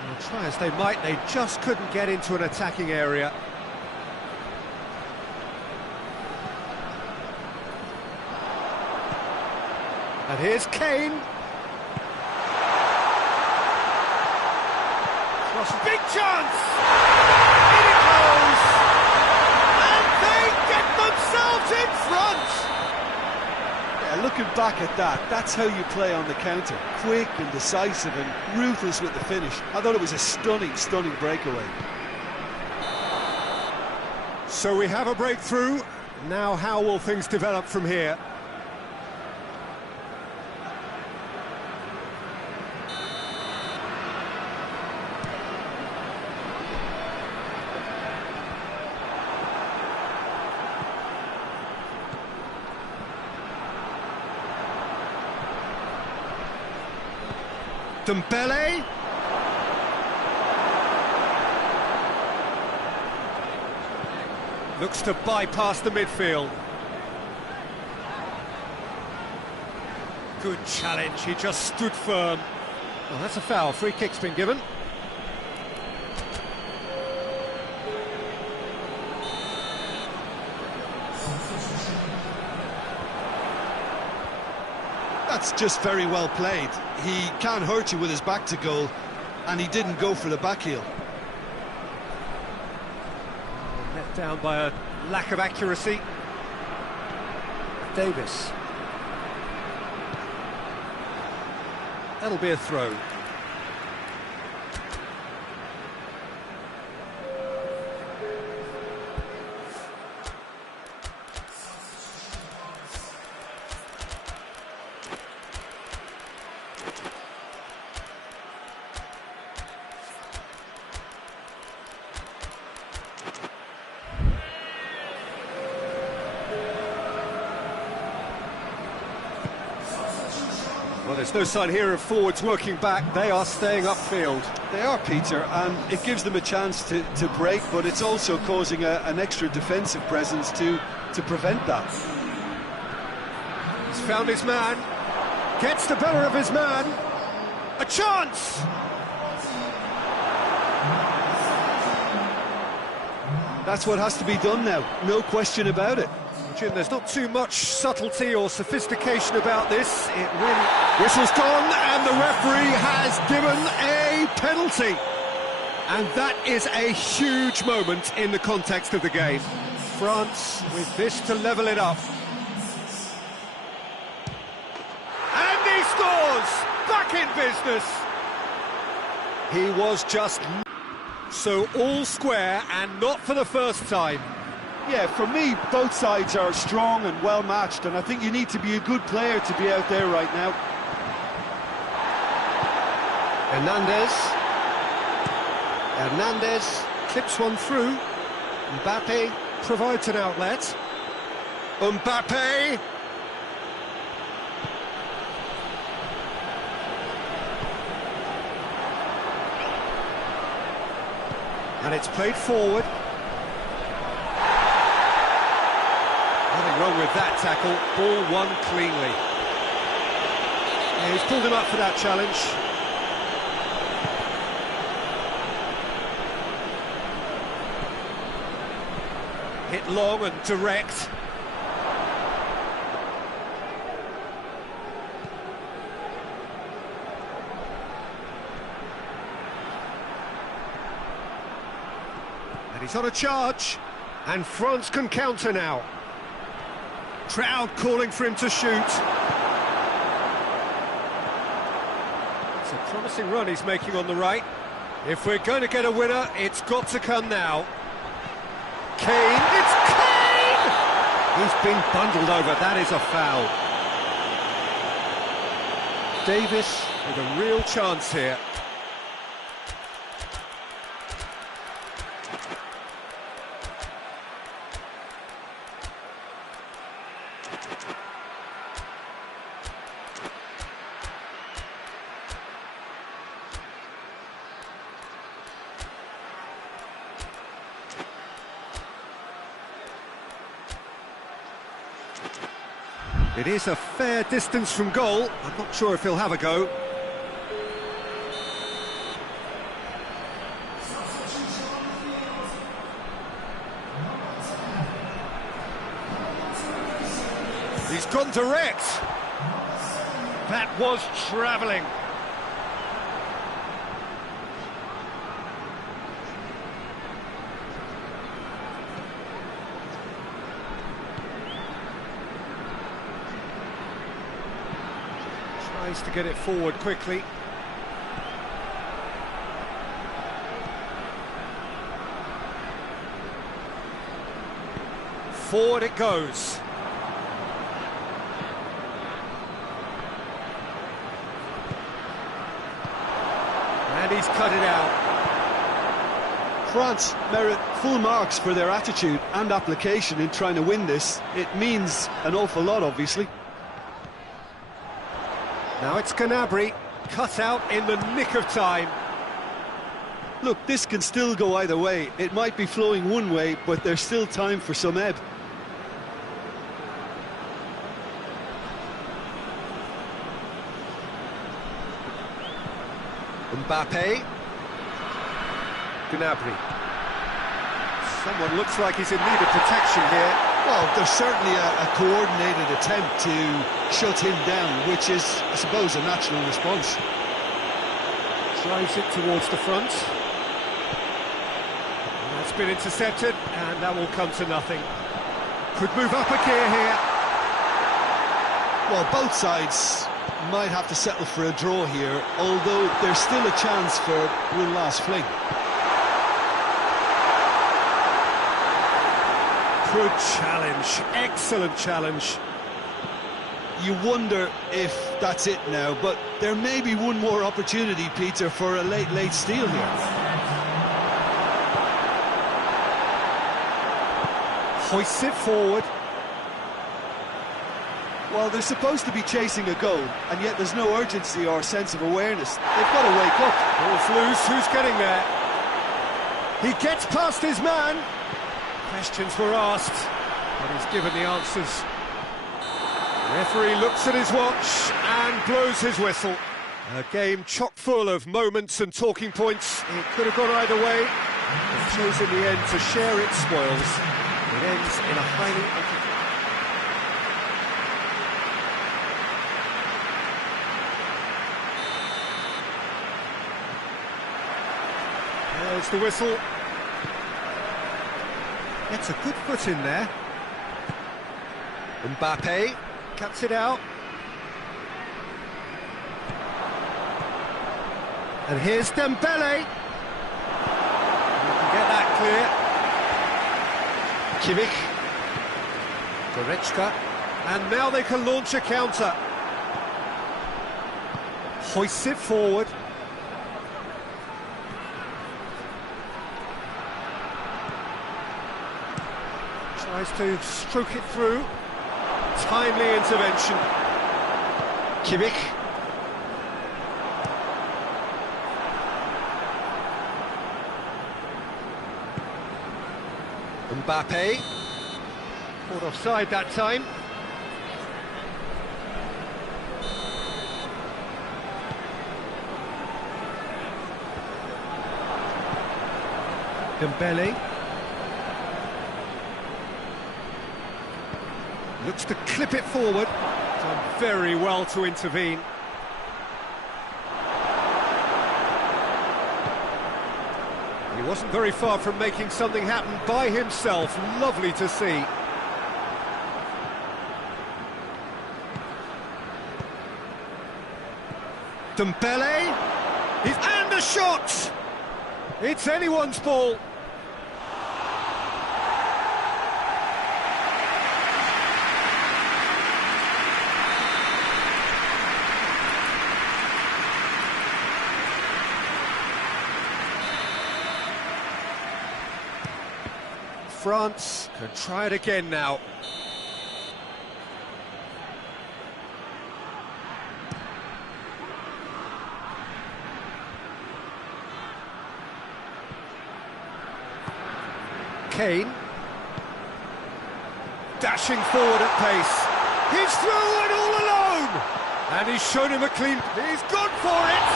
Well, try as they might, they just couldn't get into an attacking area. And here's Kane. Big chance! In it goes! And they get themselves in front! Yeah, looking back at that, that's how you play on the counter. Quick and decisive and ruthless with the finish. I thought it was a stunning, stunning breakaway. So we have a breakthrough. Now how will things develop from here? Dembele. Looks to bypass the midfield. Good challenge, he just stood firm. Well, that's a foul, free kick's been given. That's just very well played. He can't hurt you with his back to goal, and he didn't go for the back heel. Let down by a lack of accuracy. Davis. That'll be a throw. Well, there's no sign here of forwards working back. They are staying upfield. They are, Peter, and it gives them a chance to break, but it's also causing an extra defensive presence to prevent that. He's found his man. Gets the better of his man. A chance! That's what has to be done now, no question about it. Jim, there's not too much subtlety or sophistication about this. Whistle's gone, and the referee has given a penalty. And that is a huge moment in the context of the game. France with this to level it up. And he scores! Back in business! He was just... So all square, and not for the first time. Yeah, for me, both sides are strong and well-matched, and I think you need to be a good player to be out there right now. Hernandez clips one through. Mbappe provides an outlet. Mbappe! And it's played forward. Nothing wrong with that tackle. Ball won cleanly. Yeah, he's pulled him up for that challenge. Hit long and direct. And he's on a charge. And France can counter now. Crowd calling for him to shoot. It's a promising run he's making on the right. If we're going to get a winner, it's got to come now. Kane, it's Kane! He's been bundled over, that is a foul. Davis with a real chance here. It is a fair distance from goal. I'm not sure if he'll have a go. He's gone direct. That was travelling. Tries to get it forward quickly. Forward it goes. And he's cut it out. France merit full marks for their attitude and application in trying to win this. It means an awful lot, obviously. Now it's Gnabry, cut out in the nick of time. Look, this can still go either way. It might be flowing one way, but there's still time for some ebb. Mbappe. Gnabry. Someone looks like he's in need of protection here. Well, there's certainly a coordinated attempt to shut him down, which is, I suppose, a natural response. Drives it towards the front. And that's been intercepted, and that will come to nothing. Could move up a gear here. Well, both sides might have to settle for a draw here, although there's still a chance for one last fling. Good challenge, excellent challenge. You wonder if that's it now, but there may be one more opportunity, Peter, for a late steal here. Hoists it forward. Well, they're supposed to be chasing a goal, and yet there's no urgency or sense of awareness. They've got to wake up. Ball's loose, who's getting there? He gets past his man. Questions were asked, but he's given the answers. The referee looks at his watch and blows his whistle. A game chock full of moments and talking points. It could have gone either way. It chose in the end to share its spoils. It ends in a highly... There's the whistle. Gets a good foot in there. Mbappe cuts it out. And here's Dembele. You can get that clear. Kimmich. Goretzka. And now they can launch a counter. Hoists it forward. Tries to stroke it through. Timely intervention. Kimmich. Mbappe. Caught offside that time. Dembele. Looks to clip it forward. Done very well to intervene. He wasn't very far from making something happen by himself. Lovely to see. Dembele. And a shot! It's anyone's ball. France can try it again now. Kane. Dashing forward at pace. He's through and all alone! And he's shown him a clean... He's gone for it!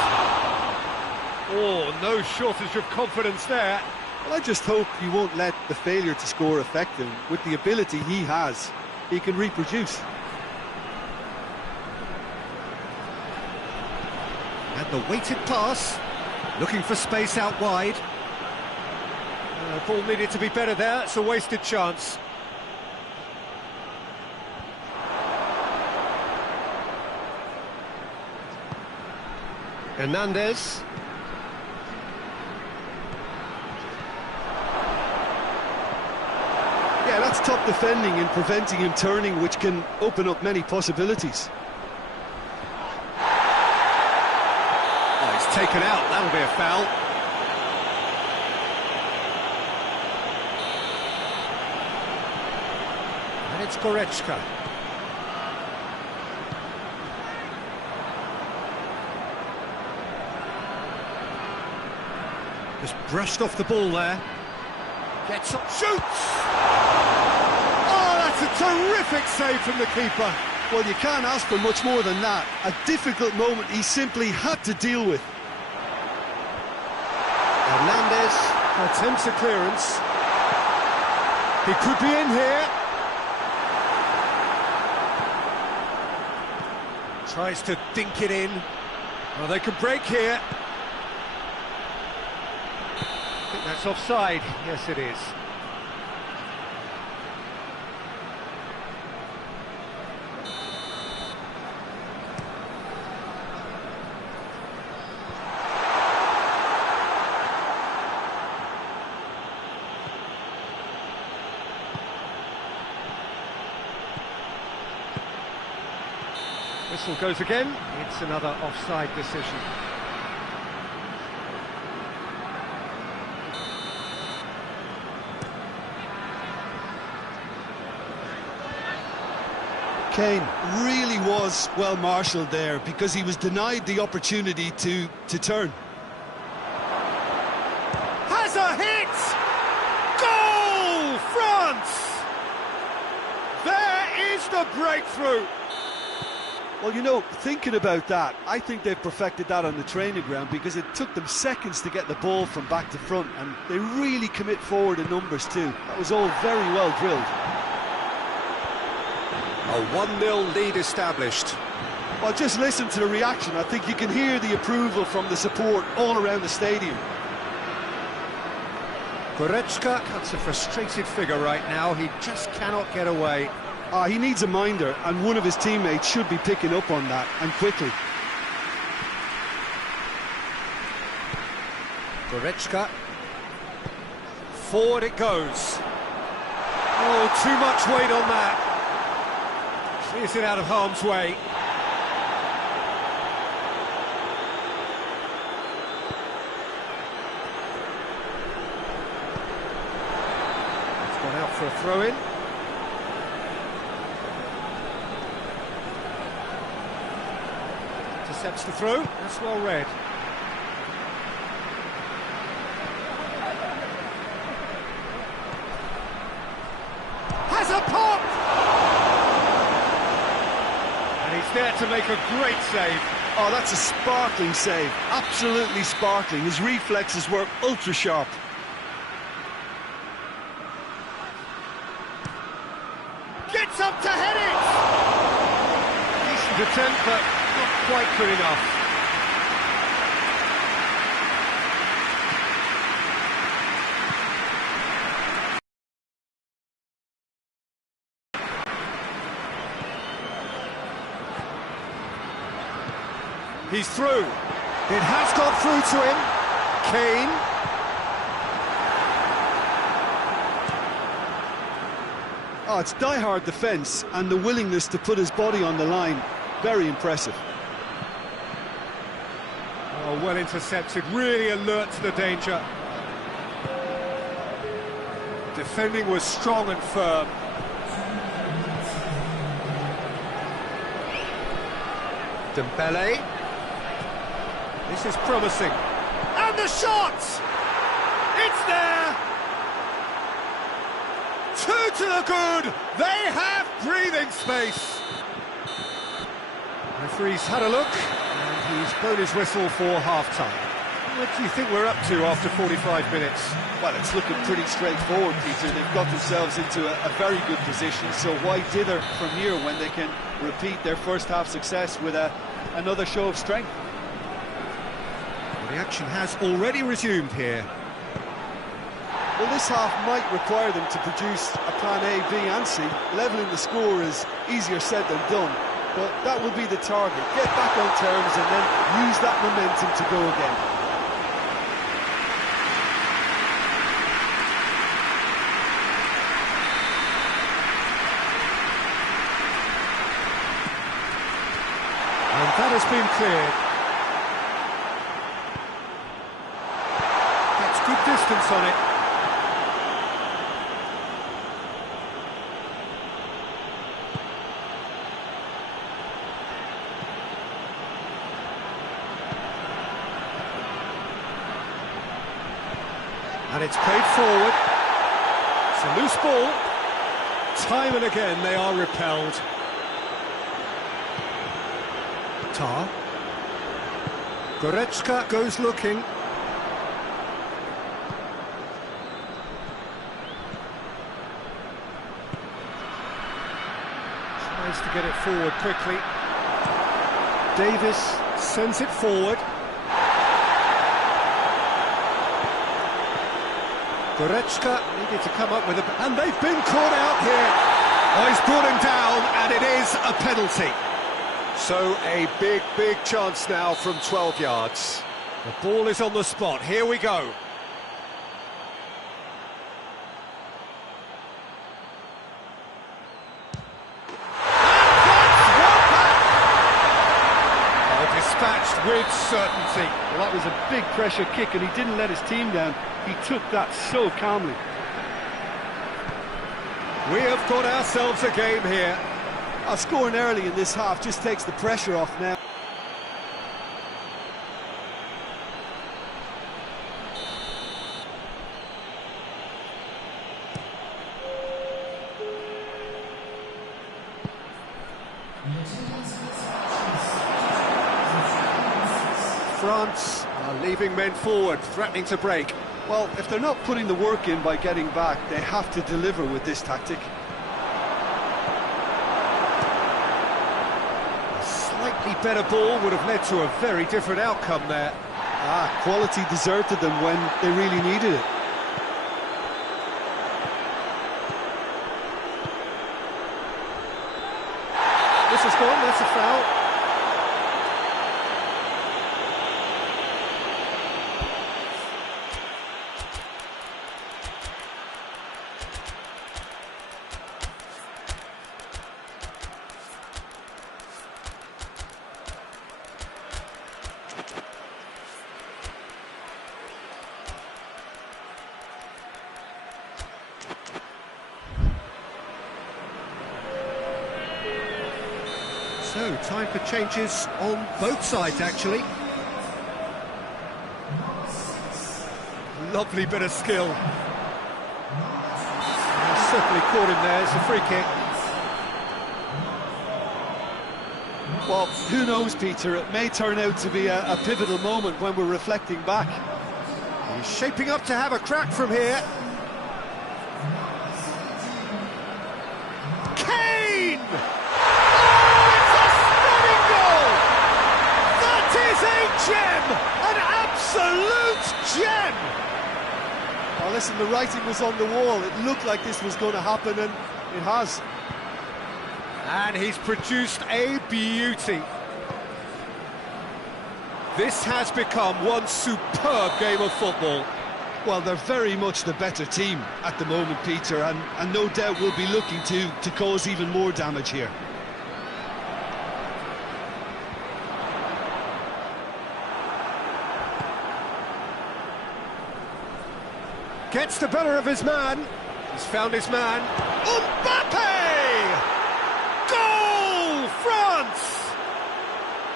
Oh, no shortage of confidence there. Well, I just hope you won't let the failure to score affect him. With the ability he has, he can reproduce. And the weighted pass, looking for space out wide. Ball needed to be better there, it's a wasted chance. Hernandez. Yeah, that's top defending and preventing him turning, which can open up many possibilities. Oh, he's taken out, that'll be a foul. And it's Goretzka. Just brushed off the ball there. Gets up, shoots! Oh, that's a terrific save from the keeper. Well, you can't ask for much more than that. A difficult moment he simply had to deal with. Hernandez attempts a clearance. He could be in here. Tries to dink it in. Well, they could break here. I think that's offside. Yes, it is. Whistle goes again. It's another offside decision. Kane really was well marshalled there because he was denied the opportunity to turn. Has a hit! Goal! France! There is the breakthrough! Well, you know, thinking about that, I think they've perfected that on the training ground because it took them seconds to get the ball from back to front, and they really commit forward in numbers too. That was all very well drilled. A 1-0 lead established. Well, just listen to the reaction. I think you can hear the approval from the support all around the stadium. Goretzka cuts a frustrated figure right now. He just cannot get away. He needs a minder, and one of his teammates should be picking up on that, and quickly. Goretzka. Forward it goes. Oh, too much weight on that. Clears it out of harm's way. It's gone out for a throw-in. Intercepts the throw. That's well read. Has a pop! And he's there to make a great save. Oh, that's a sparkling save. Absolutely sparkling. His reflexes were ultra sharp. Gets up to head it! Decent attempt, but not quite good enough. He's through. It has got through to him. Kane. Oh, it's die-hard defence and the willingness to put his body on the line. Very impressive. Oh, well intercepted, really alert to the danger. Defending was strong and firm. Dembele. This is promising. And the shot! It's there! Two to the good! They have breathing space! Referee's had a look, and he's blown his whistle for half-time. What do you think we're up to after 45 minutes? Well, it's looking pretty straightforward, Peter. They've got themselves into a very good position, so why dither from here when they can repeat their first-half success with another show of strength? The action has already resumed here. Well, this half might require them to produce a plan A, B and C. Levelling the score is easier said than done, but that will be the target. Get back on terms and then use that momentum to go again. And that has been cleared. Gets good distance on it. And it's played forward. It's a loose ball. Time and again they are repelled. Tar. Goretzka goes looking. Tries to get it forward quickly. Davis sends it forward. Goretzka needed to come up with a... And they've been caught out here. Oh, he's brought him down, and it is a penalty. So a big, big chance now from 12 yards. The ball is on the spot. Here we go. Dispatched with certainty. Well, that was a big pressure kick and he didn't let his team down. He took that so calmly. We have got ourselves a game here. Scoring early in this half just takes the pressure off now. France are leaving men forward, threatening to break. Well, if they're not putting the work in by getting back, they have to deliver with this tactic. A slightly better ball would have led to a very different outcome there. Quality deserted them when they really needed it. whistle's gone, that's a foul. So, time for changes on both sides, actually. Lovely bit of skill. Certainly caught him there, it's a free kick. Well, who knows, Peter, it may turn out to be a pivotal moment when we're reflecting back. He's shaping up to have a crack from here. Kane! Gem! An absolute gem! Well, listen, the writing was on the wall. It looked like this was going to happen, and it has. And he's produced a beauty. This has become one superb game of football. Well, they're very much the better team at the moment, Peter, and no doubt will be looking to cause even more damage here. Gets the better of his man. He's found his man. Mbappe! Goal! France!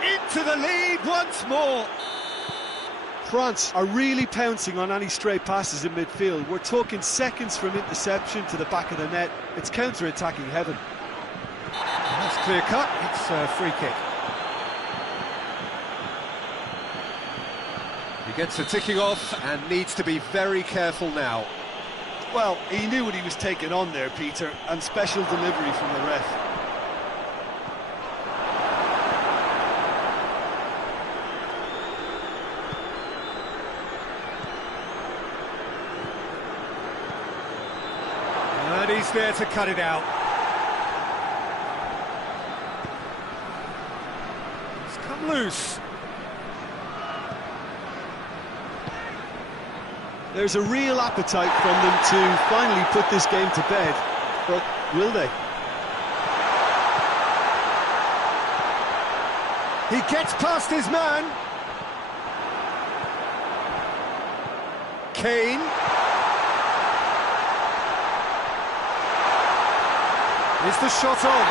Into the lead once more. France are really pouncing on any stray passes in midfield. We're talking seconds from interception to the back of the net. It's counter-attacking heaven. That's clear cut. It's a free kick. He gets a ticking off and needs to be very careful now. Well, he knew what he was taking on there, Peter, and special delivery from the ref. And he's there to cut it out. It's come loose. There's a real appetite from them to finally put this game to bed, but will they? He gets past his man. Kane. Is the shot on?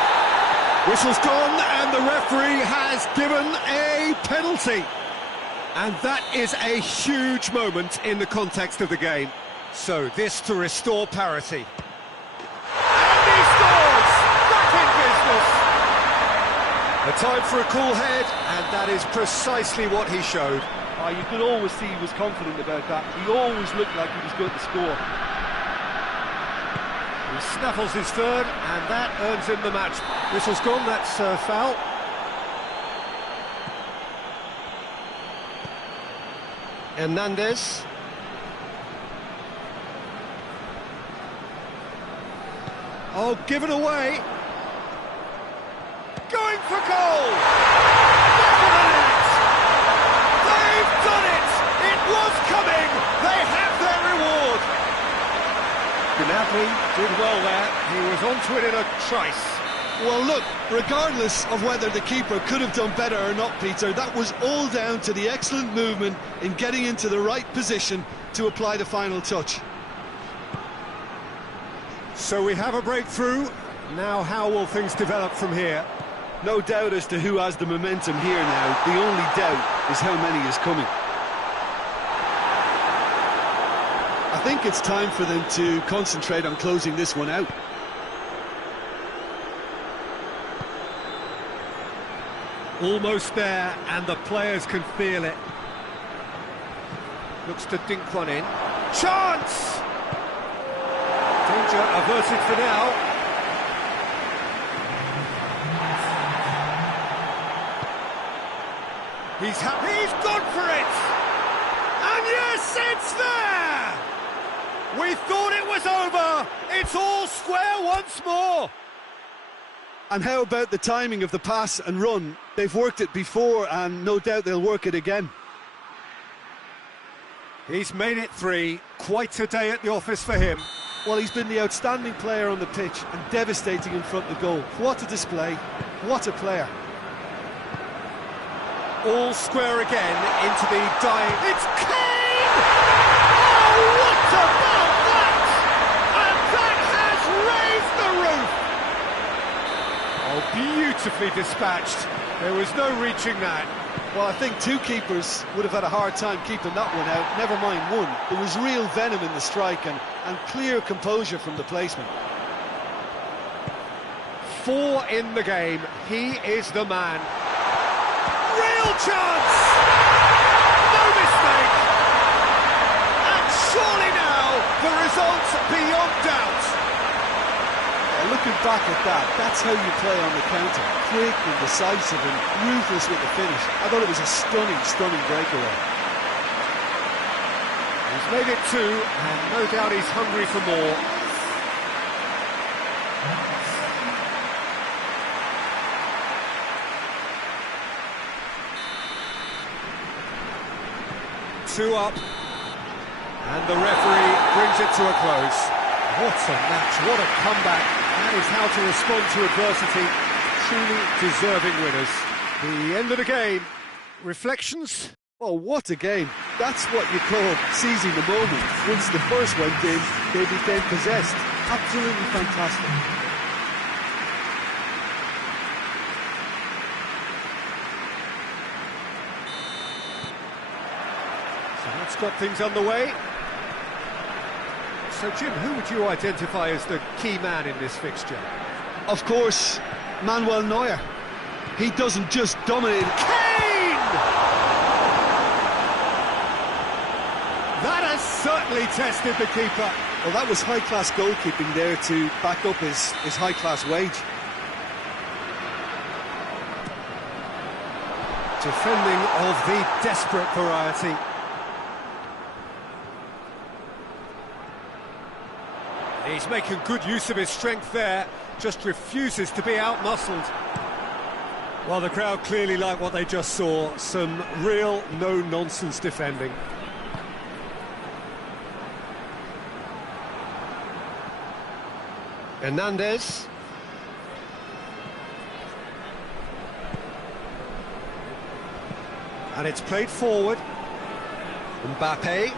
Whistle's gone and the referee has given a penalty. And that is a huge moment in the context of the game. So this to restore parity. And he scores! Back in business! A time for a cool head, and that is precisely what he showed. You could always see he was confident about that. He always looked like he was going to score. He snaffles his third, and that earns him the match. Whistle's gone, that's a foul. Hernandez. Oh, given away. Going for goal! Back of the net! They've done it! It was coming! They have their reward! Gnabry did well there. He was onto it in a trice. Well, look, regardless of whether the keeper could have done better or not, Peter, that was all down to the excellent movement in getting into the right position to apply the final touch. So we have a breakthrough. Now how will things develop from here? No doubt as to who has the momentum here now. The only doubt is how many is coming. I think it's time for them to concentrate on closing this one out. Almost there, and the players can feel it. Looks to dink one in. Chance! Danger averted for now. He's gone for it! And yes, it's there! We thought it was over! It's all square once more! And how about the timing of the pass and run? They've worked it before, and no doubt they'll work it again. He's made it 3. Quite a day at the office for him. Well, he's been the outstanding player on the pitch and devastating in front of goal. What a display, what a player. All square again into the dying... It's Kane! Oh, what about that? And that has raised the roof! Oh, beautifully dispatched. There was no reaching that. Well, I think 2 keepers would have had a hard time keeping that one out, never mind 1. There was real venom in the strike and clear composure from the placement. 4 in the game, he is the man. Real chance! No mistake! And surely now, the result's beyond doubt. Looking back at that, that's how you play on the counter. Quick and decisive and ruthless with the finish. I thought it was a stunning breakaway. He's made it 2, and no doubt he's hungry for more. Two up, and the referee brings it to a close. What a match, what a comeback. That is how to respond to adversity. Truly deserving winners. The end of the game. Reflections? Oh, what a game. That's what you call seizing the moment. Once the first went in, they became possessed. Absolutely fantastic. So that's got things underway. So, Jim, who would you identify as the key man in this fixture? Of course, Manuel Neuer. He doesn't just dominate. Kane! That has certainly tested the keeper. Well, that was high-class goalkeeping there to back up his high-class wage. Defending of the desperate variety. He's making good use of his strength there, just refuses to be out-muscled. Well, the crowd clearly like what they just saw, some real no-nonsense defending. Hernandez. And it's played forward. Mbappe.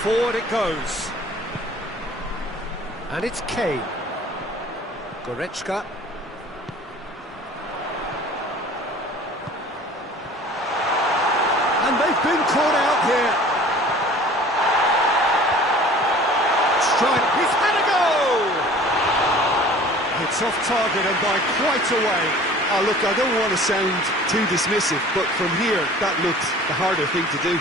Forward it goes. And it's Kane. Goretzka. And they've been caught out here. Strike. He's had a go! It's off target and by quite a way. Oh, look, I don't want to sound too dismissive, but from here, that looked the harder thing to do.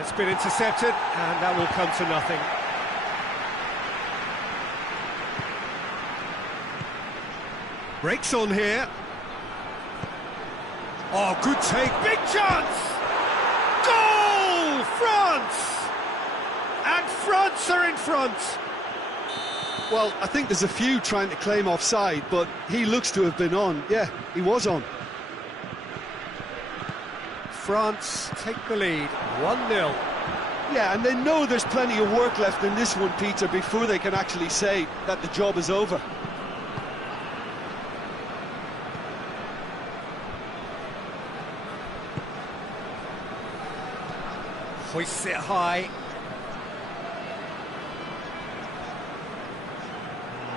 It's been intercepted, and that will come to nothing. Breaks on here. Oh, good take. Big chance! Goal! France! And France are in front. Well, I think there's a few trying to claim offside, but he looks to have been on. Yeah, he was on. France take the lead, 1-0. Yeah, and they know there's plenty of work left in this one, Peter, before they can actually say that the job is over. Hoists it high.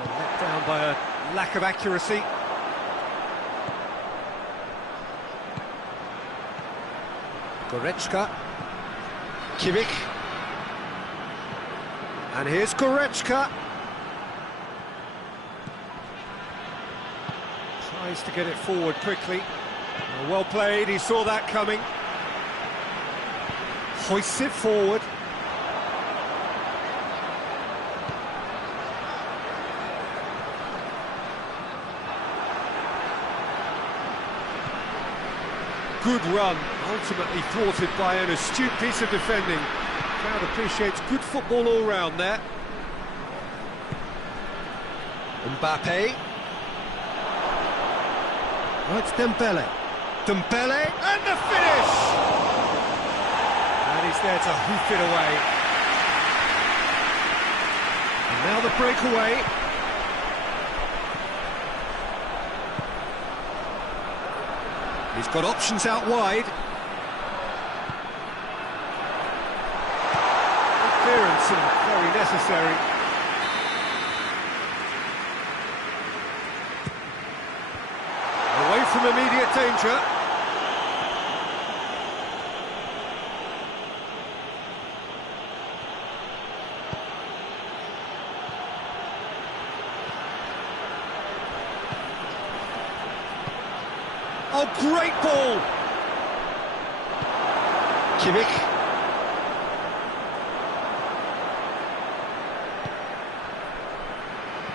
Let down by a lack of accuracy. Goretzka. Kimmich. And here's Goretzka. Tries to get it forward quickly. Well played, he saw that coming. Hoists it forward. good run, ultimately thwarted by an astute piece of defending. Crowd appreciates good football all round there. Mbappe. Oh, it's Dembele. Dembele, and the finish! And he's there to hoof it away. And now the breakaway. He's got options out wide. Clearance and very necessary. Away from immediate danger. Oh, great ball! Kimmich.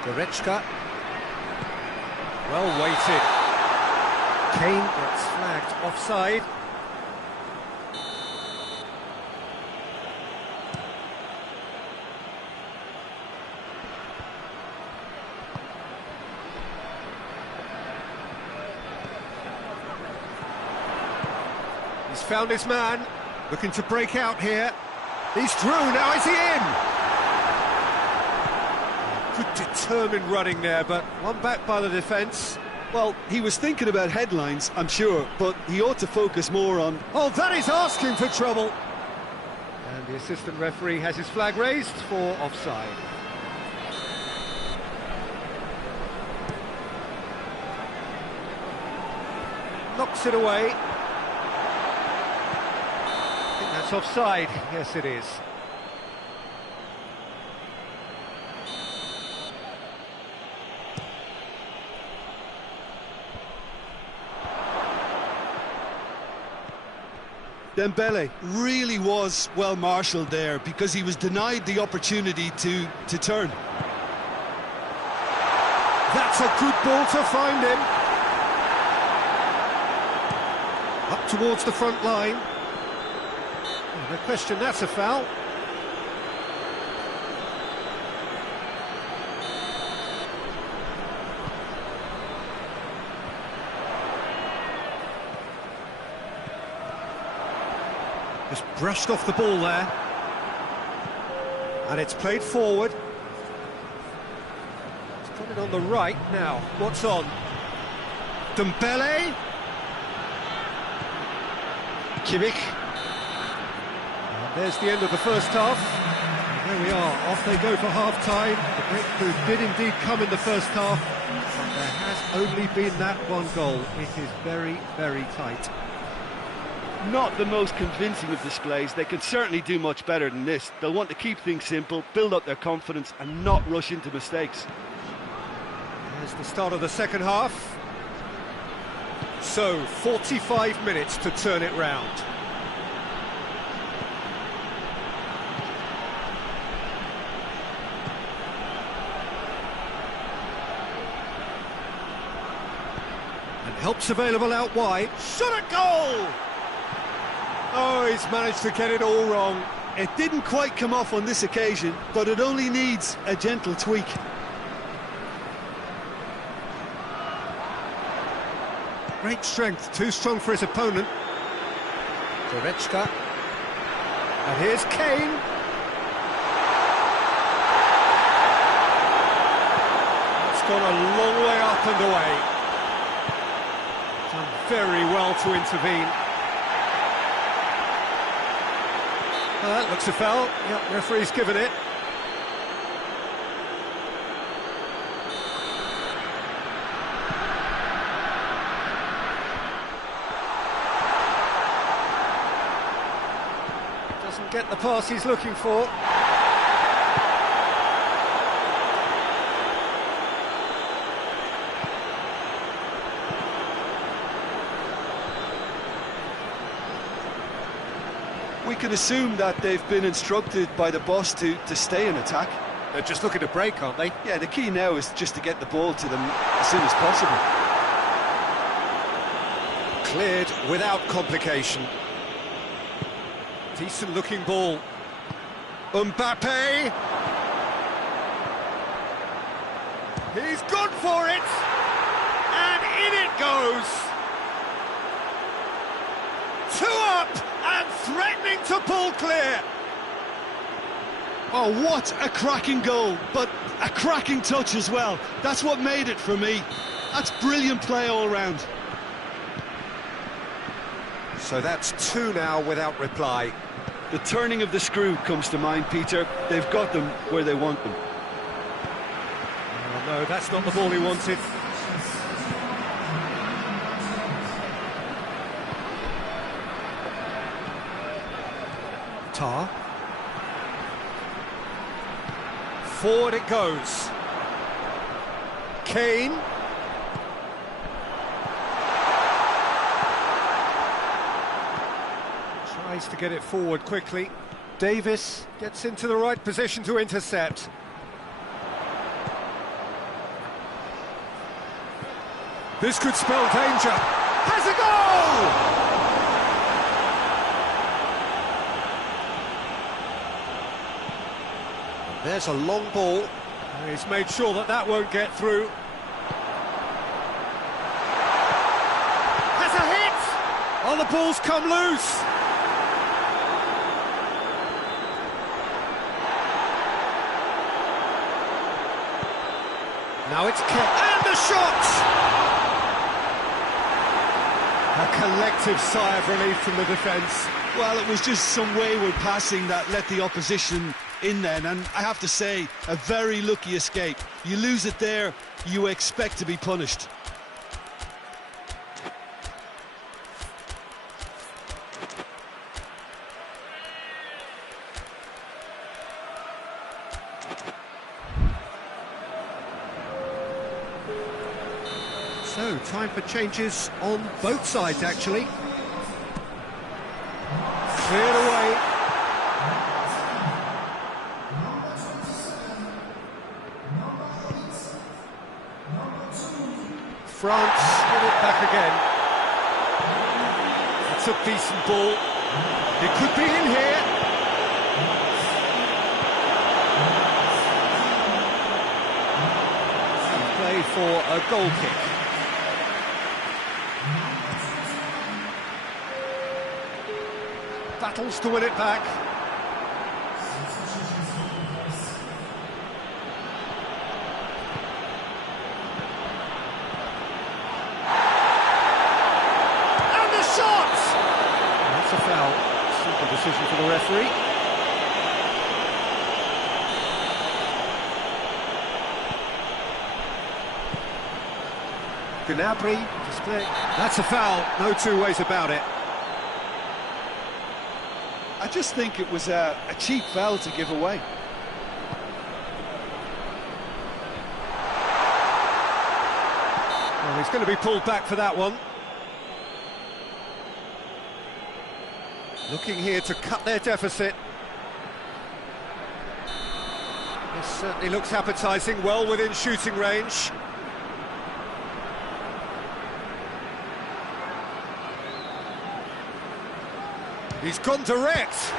Goretzka. Well weighted. Kane gets flagged offside. He's found his man, looking to break out here. He's through, now is he in? Good determined running there, but one back by the defence. Well, he was thinking about headlines, I'm sure, but he ought to focus more on... Oh, that is asking for trouble! And the assistant referee has his flag raised for offside. Knocks it away. I think that's offside. Yes, it is. Dembele really was well marshalled there because he was denied the opportunity to turn. That's a good ball to find him. Up towards the front line. Oh, no question, that's a foul. Just brushed off the ball there. And it's played forward. It's got it on the right now. What's on? Dembele. Kimmich. And there's the end of the first half. And there we are, off they go for half-time. The breakthrough did indeed come in the first half, but there has only been that one goal. It is very, very tight. Not the most convincing of displays. They can certainly do much better than this. They'll want to keep things simple, build up their confidence and not rush into mistakes. There's the start of the second half. So, 45 minutes to turn it round. And help's available out wide. Shot at goal! Oh, he's managed to get it all wrong. It didn't quite come off on this occasion, but it only needs a gentle tweak. Great strength, too strong for his opponent. Goretzka. And here's Kane. It's gone a long way up and away. Done very well to intervene. That looks a foul. Yep, referee's given it. Doesn't get the pass he's looking for. We can assume that they've been instructed by the boss to stay in attack. They're just looking to break, aren't they? Yeah, the key now is just to get the ball to them as soon as possible. Cleared without complication. Decent looking ball. Mbappe! He's gone for it! And in it goes! 2 up and threatening to pull clear! Oh, what a cracking goal, but a cracking touch as well. That's what made it for me. That's brilliant play all round. So that's 2 now without reply. The turning of the screw comes to mind, Peter. They've got them where they want them. Oh, no, that's not the ball he wanted. Tar. Forward it goes. Kane. Tries to get it forward quickly. Davis gets into the right position to intercept. This could spell danger. Has a goal! There's a long ball. He's made sure that that won't get through. Has a hit! Oh, the ball's come loose! Now it's kept, and the shot! A collective sigh of relief from the defence. Well, it was just some wayward passing that let the opposition in then, and I have to say, a very lucky escape. You lose it there, you expect to be punished. So, time for changes on both sides, actually. Cleared away. France get it back again. It's a decent ball. It could be in here. And play for a goal kick. Battles to win it back. And the shot! That's a foul. Simple decision for the referee. Gnabry display. That's a foul. No two ways about it. I just think it was a cheap foul to give away. Well, he's going to be pulled back for that one. Looking here to cut their deficit. This certainly looks appetising, well within shooting range. He's gone direct.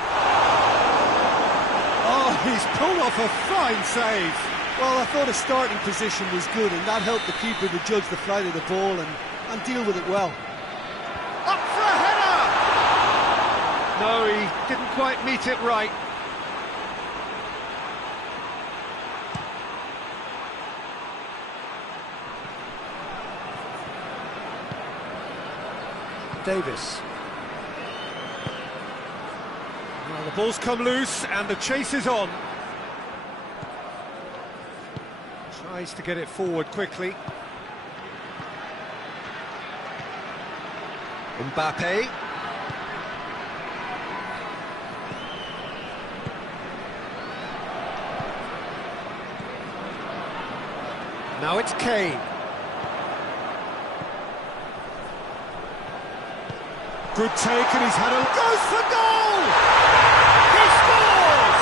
Oh, he's pulled off a fine save. Well, I thought his starting position was good, and that helped the keeper to judge the flight of the ball and deal with it well. Up for a header! No, he didn't quite meet it right. Davis. Well, the ball's come loose and the chase is on. Tries to get it forward quickly. Mbappe. Now it's Kane. Good take, and he's had a... Goes for goal! He scores!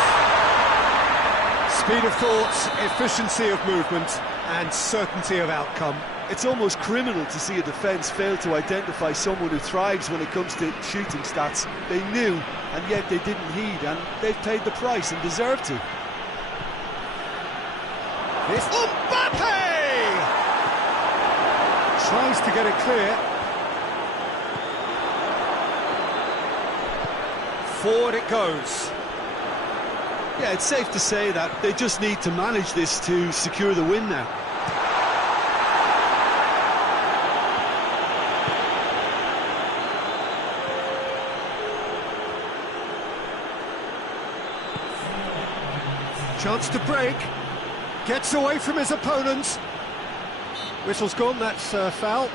Speed of thought, efficiency of movement, and certainty of outcome. It's almost criminal to see a defence fail to identify someone who thrives when it comes to shooting stats. They knew, and yet they didn't heed, and they've paid the price and deserve to. This Mbappe! Tries to get it clear. Forward it goes. Yeah, it's safe to say that they just need to manage this to secure the win now. Chance to break. Gets away from his opponent. Whistle's gone, that's foul.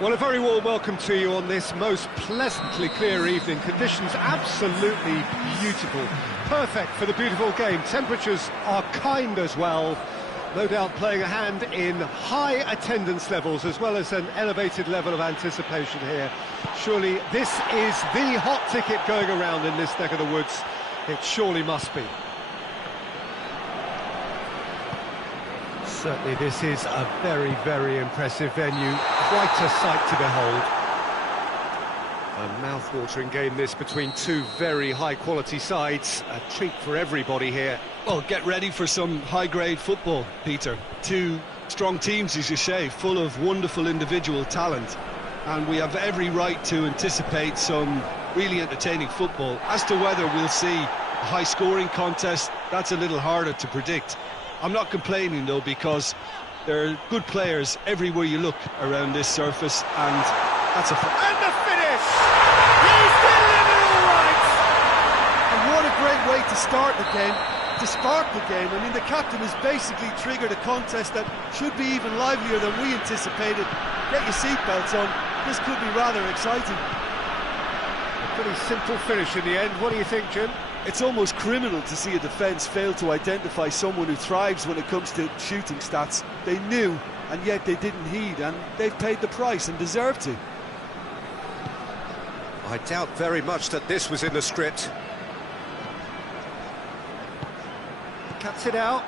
Well, a very warm welcome to you on this most pleasantly clear evening. Conditions absolutely beautiful. Perfect for the beautiful game. Temperatures are kind as well. No doubt playing a hand in high attendance levels as well as an elevated level of anticipation here. Surely this is the hot ticket going around in this neck of the woods. It surely must be. Certainly this is a very, very impressive venue. Quite a sight to behold. A mouth-watering game this between two very high-quality sides. A treat for everybody here. Well, get ready for some high-grade football, Peter. Two strong teams, as you say, full of wonderful individual talent. And we have every right to anticipate some really entertaining football. As to whether we'll see a high-scoring contest, that's a little harder to predict. I'm not complaining, though, because there are good players everywhere you look around this surface, and that's a... And the finish! He's delivered all right! And what a great way to start the game, to spark the game. I mean, the captain has basically triggered a contest that should be even livelier than we anticipated. Get your seatbelts on, this could be rather exciting. A pretty simple finish in the end. What do you think, Jim? It's almost criminal to see a defence fail to identify someone who thrives when it comes to shooting stats. They knew, and yet they didn't heed, and they've paid the price and deserve to. I doubt very much that this was in the script. Cuts it out.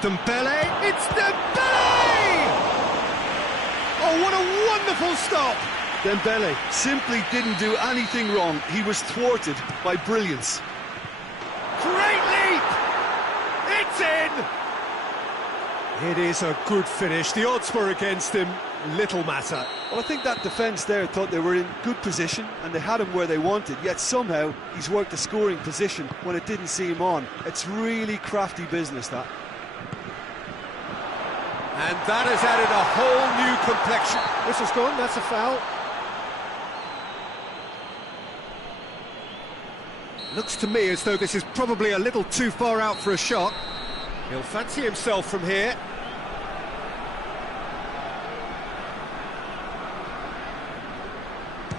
Dembele, it's Dembele! Oh, what a wonderful stop! Dembele simply didn't do anything wrong. He was thwarted by brilliance. Great leap! It's in! It is a good finish. The odds were against him. Little matter. Well, I think that defence there thought they were in good position and they had him where they wanted, yet somehow he's worked a scoring position when it didn't see him on. It's really crafty business, that. And that has added a whole new complexion. Whistle's gone, that's a foul. Looks to me as though this is probably a little too far out for a shot. He'll fancy himself from here.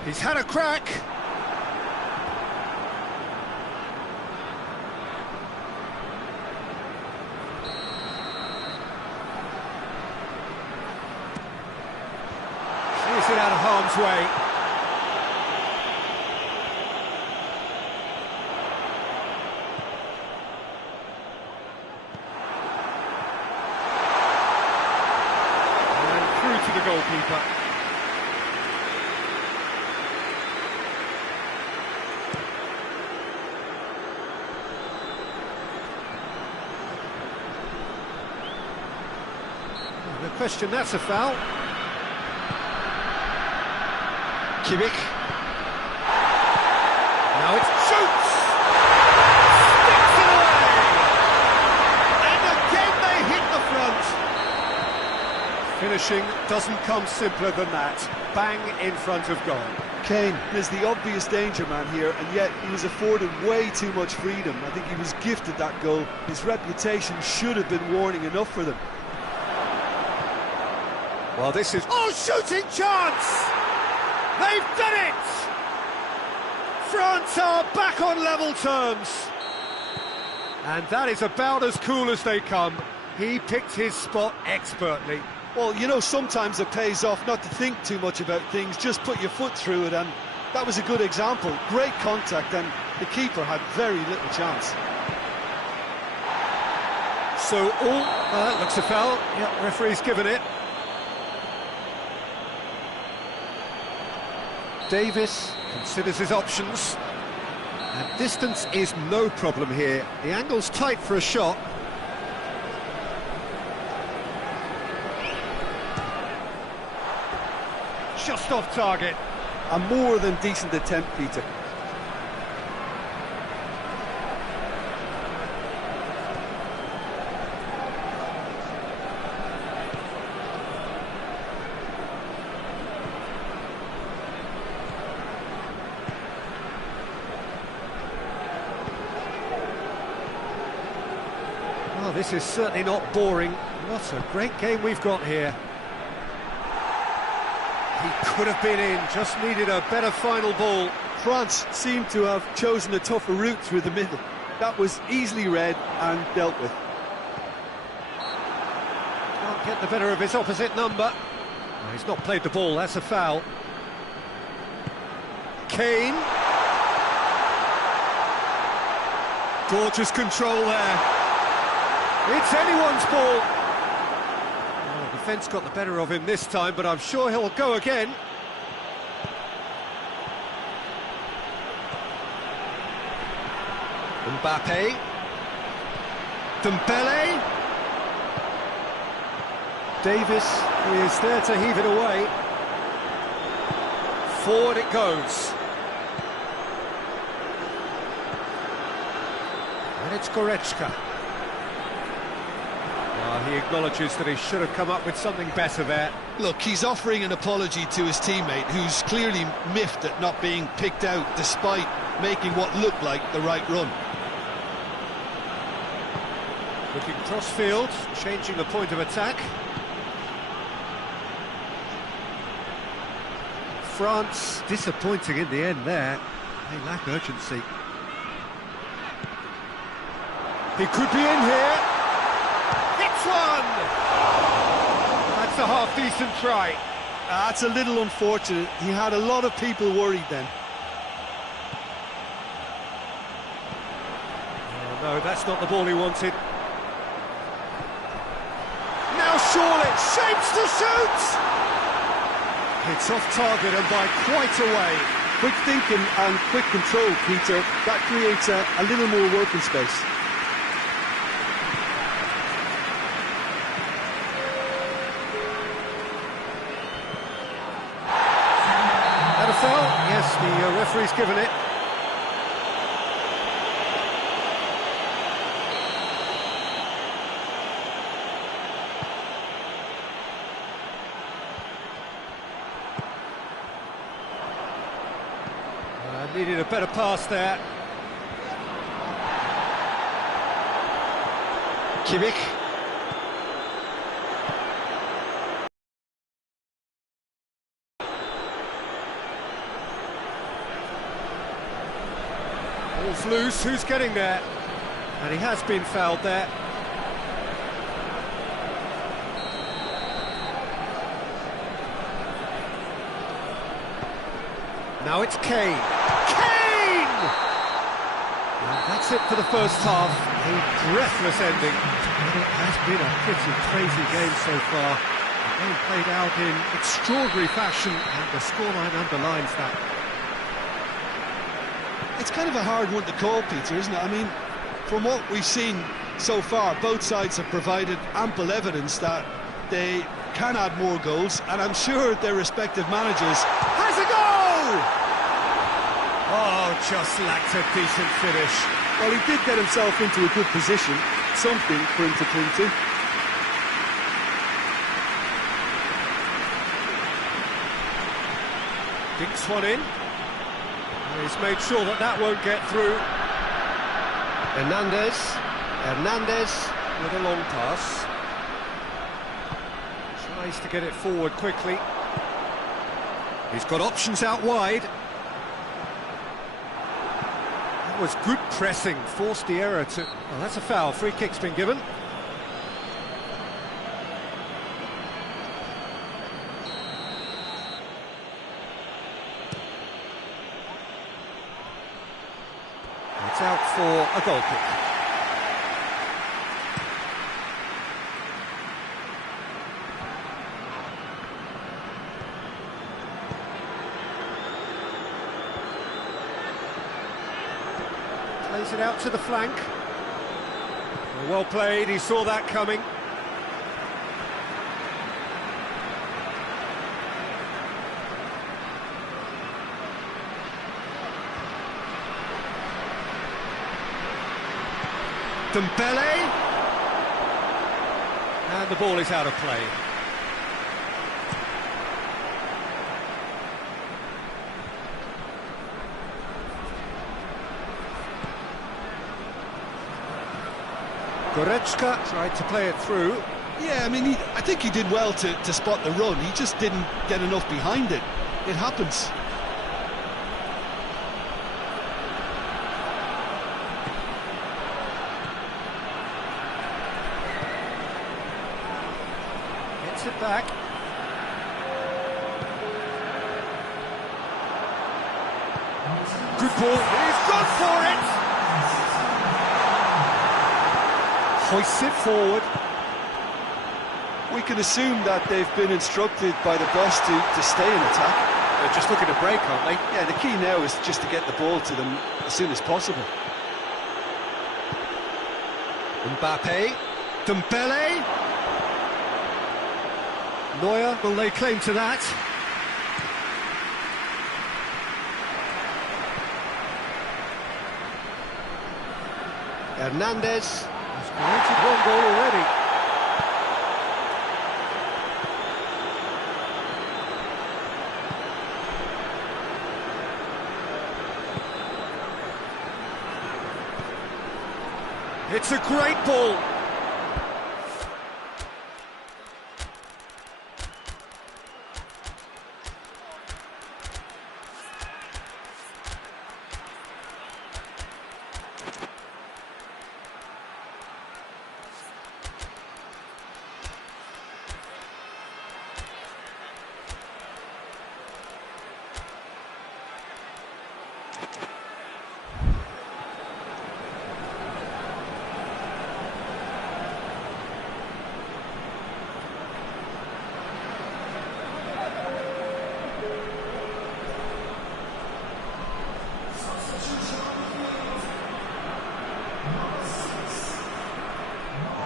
He's had a crack. Clears it out of harm's way. And through to the goalkeeper. No question, that's a foul. Kimmich. Now it shoots! Sticks it away! And again they hit the front. Finishing doesn't come simpler than that. Bang in front of goal. Kane is the obvious danger man here, and yet he was afforded way too much freedom. I think he was gifted that goal. His reputation should have been warning enough for them. Well, this is... Oh, shooting chance! They've done it! France are back on level terms. And that is about as cool as they come. He picked his spot expertly. Well, you know, sometimes it pays off not to think too much about things, just put your foot through it, and that was a good example. Great contact, and the keeper had very little chance. So all... looks a foul. Yeah, referee's given it. Davis considers his options, and distance is no problem here. The angle's tight for a shot. Just off target. A more than decent attempt, Peter. Oh, this is certainly not boring. What a great game we've got here. He could have been in, just needed a better final ball. France seemed to have chosen a tougher route through the middle. That was easily read and dealt with. Can't get the better of his opposite number. Oh, he's not played the ball, that's a foul. Kane. Gorgeous control there. It's anyone's ball. Oh, the defence got the better of him this time, but I'm sure he'll go again. Mbappe. Dembele. Davis is there to heave it away. Forward it goes. And it's Goretzka. He acknowledges that he should have come up with something better there. Look, he's offering an apology to his teammate, who's clearly miffed at not being picked out despite making what looked like the right run. Looking cross-field, changing the point of attack. France disappointing in the end there. They lack urgency. He could be in here. Hits one! That's a half-decent try. That's a little unfortunate. He had a lot of people worried then. Oh, no, that's not the ball he wanted. Now Surely shapes to shoot! It's off target and by quite a way. Quick thinking and quick control, Peter. That creates a little more working space. And a foul? Yes, the referee's given it. Needed a better pass there. Kimmich. Ball's loose, who's getting there? And he has been fouled there. Now it's Kane. Kane! And that's it for the first half. A breathless ending. And it has been a pretty crazy game so far. The game played out in extraordinary fashion, and the scoreline underlines that. It's kind of a hard one to call, Peter, isn't it? I mean, from what we've seen so far, both sides have provided ample evidence that they can add more goals, and I'm sure their respective managers... Has a goal! Oh, just lacked a decent finish. Well, he did get himself into a good position, something for him to cling to. Dinks one in. And he's made sure that that won't get through. Hernandez with a long pass. Tries to get it forward quickly. He's got options out wide. That was good pressing, forced the error to... Well, that's a foul, free kick's been given. It's out for a goal kick. Plays it out to the flank. Well played, he saw that coming. Dembele, and the ball is out of play. Goretzka tried to play it through. Yeah, I mean, I think he did well to spot the run. He just didn't get enough behind it. It happens. Gets it back. Good ball. He's gone for it. Hoists it forward. We can assume that they've been instructed by the boss to stay in attack. They're just looking to break, aren't they? Yeah, the key now is just to get the ball to them as soon as possible. Mbappe, Dembele. Neuer will lay claim to that. Hernandez has created one goal already. It's a great ball.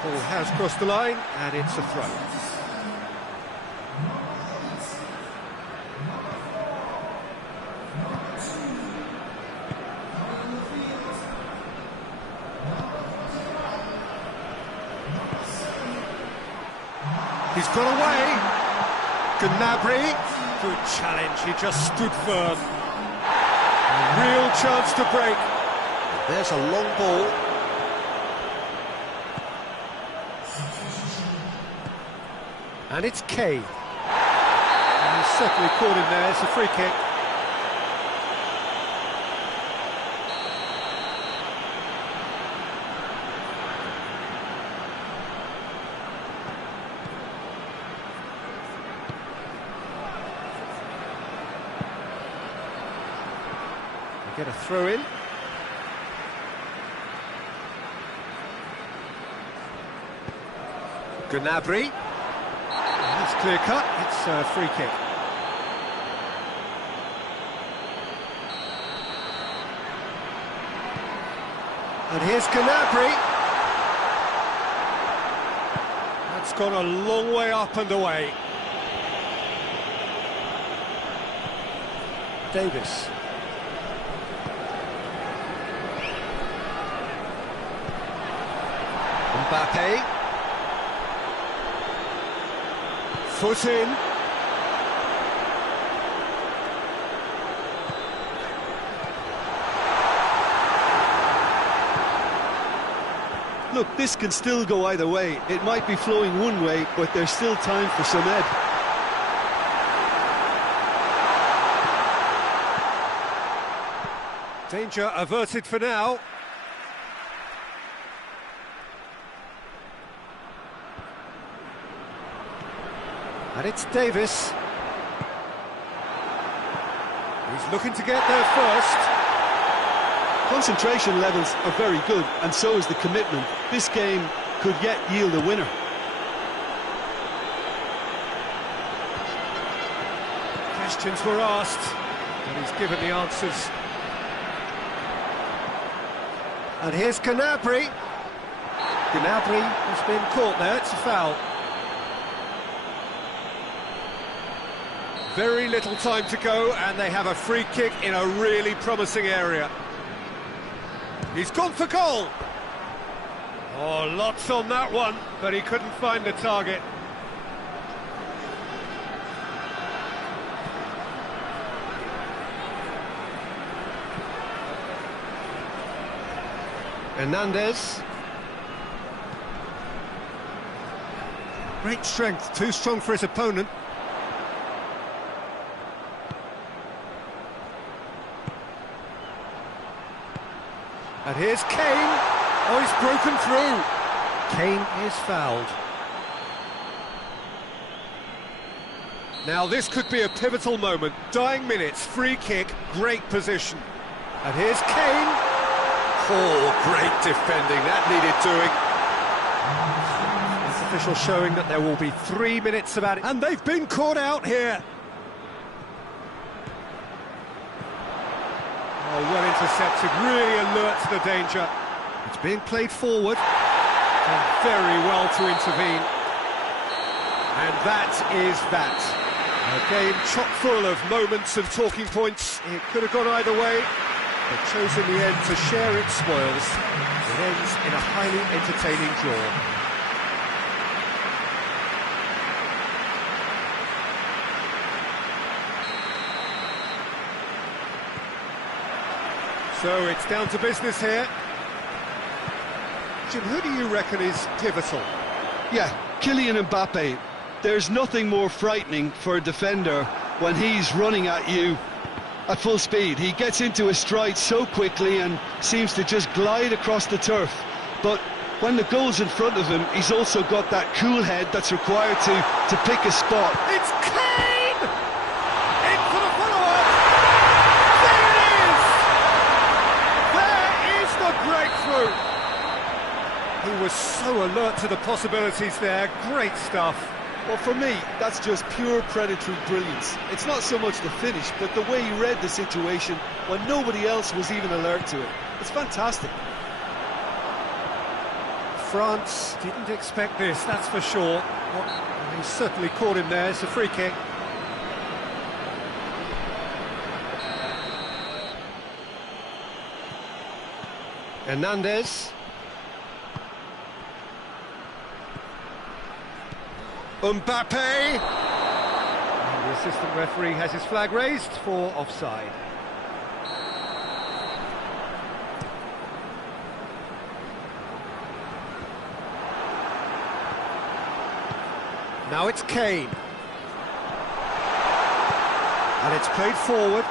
Ball has crossed the line, and it's a throw. He's got away. Gnabry, good challenge, he just stood firm. A real chance to break. There's a long ball. And it's Kane. And he's certainly caught him there, it's a free kick. get a throw in. Gnabry. That's clear cut, it's a free kick. And here's Gnabry. That's gone a long way up and away. Davis. Mbappe. Foot in. Look, this can still go either way. It might be flowing one way, but there's still time for some ebb. Danger averted for now. And it's Davis. He's looking to get there first. Concentration levels are very good, and so is the commitment. This game could yet yield a winner. Questions were asked, and he's given the answers. And here's Gnabry. Gnabry has been caught there, it's a foul. Very little time to go, and they have a free kick in a really promising area. He's gone for goal. Oh, lots on that one, but he couldn't find the target. Hernandez. Great strength, too strong for his opponent. And here's Kane. Oh, he's broken through. Kane is fouled. Now this could be a pivotal moment. Dying minutes, free kick, great position. And here's Kane. Oh, great defending, that needed doing. This official showing that there will be 3 minutes about it. And they've been caught out here. Oh, well intercepted, really alert to the danger. It's being played forward, and very well to intervene. And that is that. A game chock full of moments and talking points. It could have gone either way, but chose in the end to share its spoils. It ends in a highly entertaining draw. So it's down to business here. Jim, who do you reckon is pivotal? Yeah, Kylian Mbappe. There's nothing more frightening for a defender when he's running at you at full speed. He gets into his stride so quickly and seems to just glide across the turf. But when the goal's in front of him, he's also got that cool head that's required to pick a spot. It's Kane! In for the follow-up! There it is! There is the breakthrough! He was so alert to the possibilities there. Great stuff. Well, for me, that's just pure predatory brilliance. It's not so much the finish, but the way he read the situation when nobody else was even alert to it. It's fantastic. France didn't expect this, that's for sure. He certainly caught him there. It's a free kick. Hernandez. Mbappe! And the assistant referee has his flag raised for offside. Now it's Kane. And it's played forward.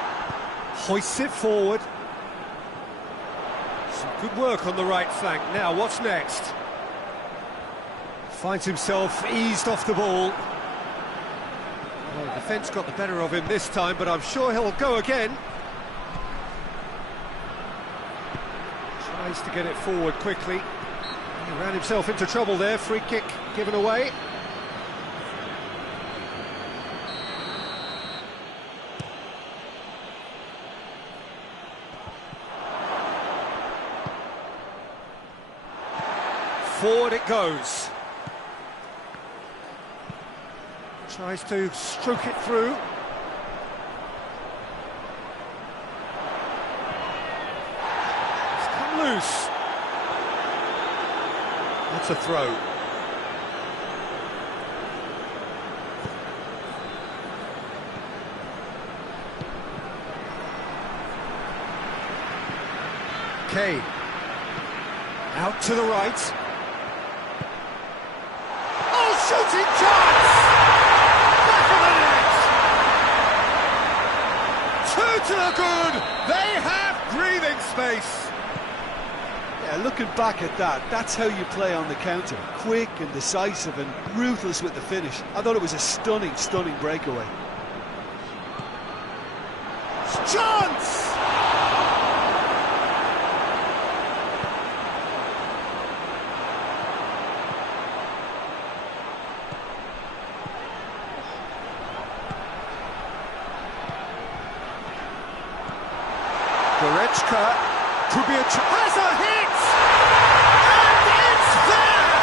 Hoists it forward. Some good work on the right flank. Now, what's next? Finds himself eased off the ball. Well, the defence got the better of him this time, but I'm sure he'll go again. Tries to get it forward quickly. He ran himself into trouble there. Free kick given away. Forward it goes. Tries to stroke it through. It's come loose. That's a throw. Kane. Out to the right. Shooting chance! Back of the net! Two to the good! They have breathing space! Yeah, looking back at that, that's how you play on the counter. Quick and decisive and ruthless with the finish. I thought it was a stunning, stunning breakaway. Chance! Goretzka could be has a hit! And it's there!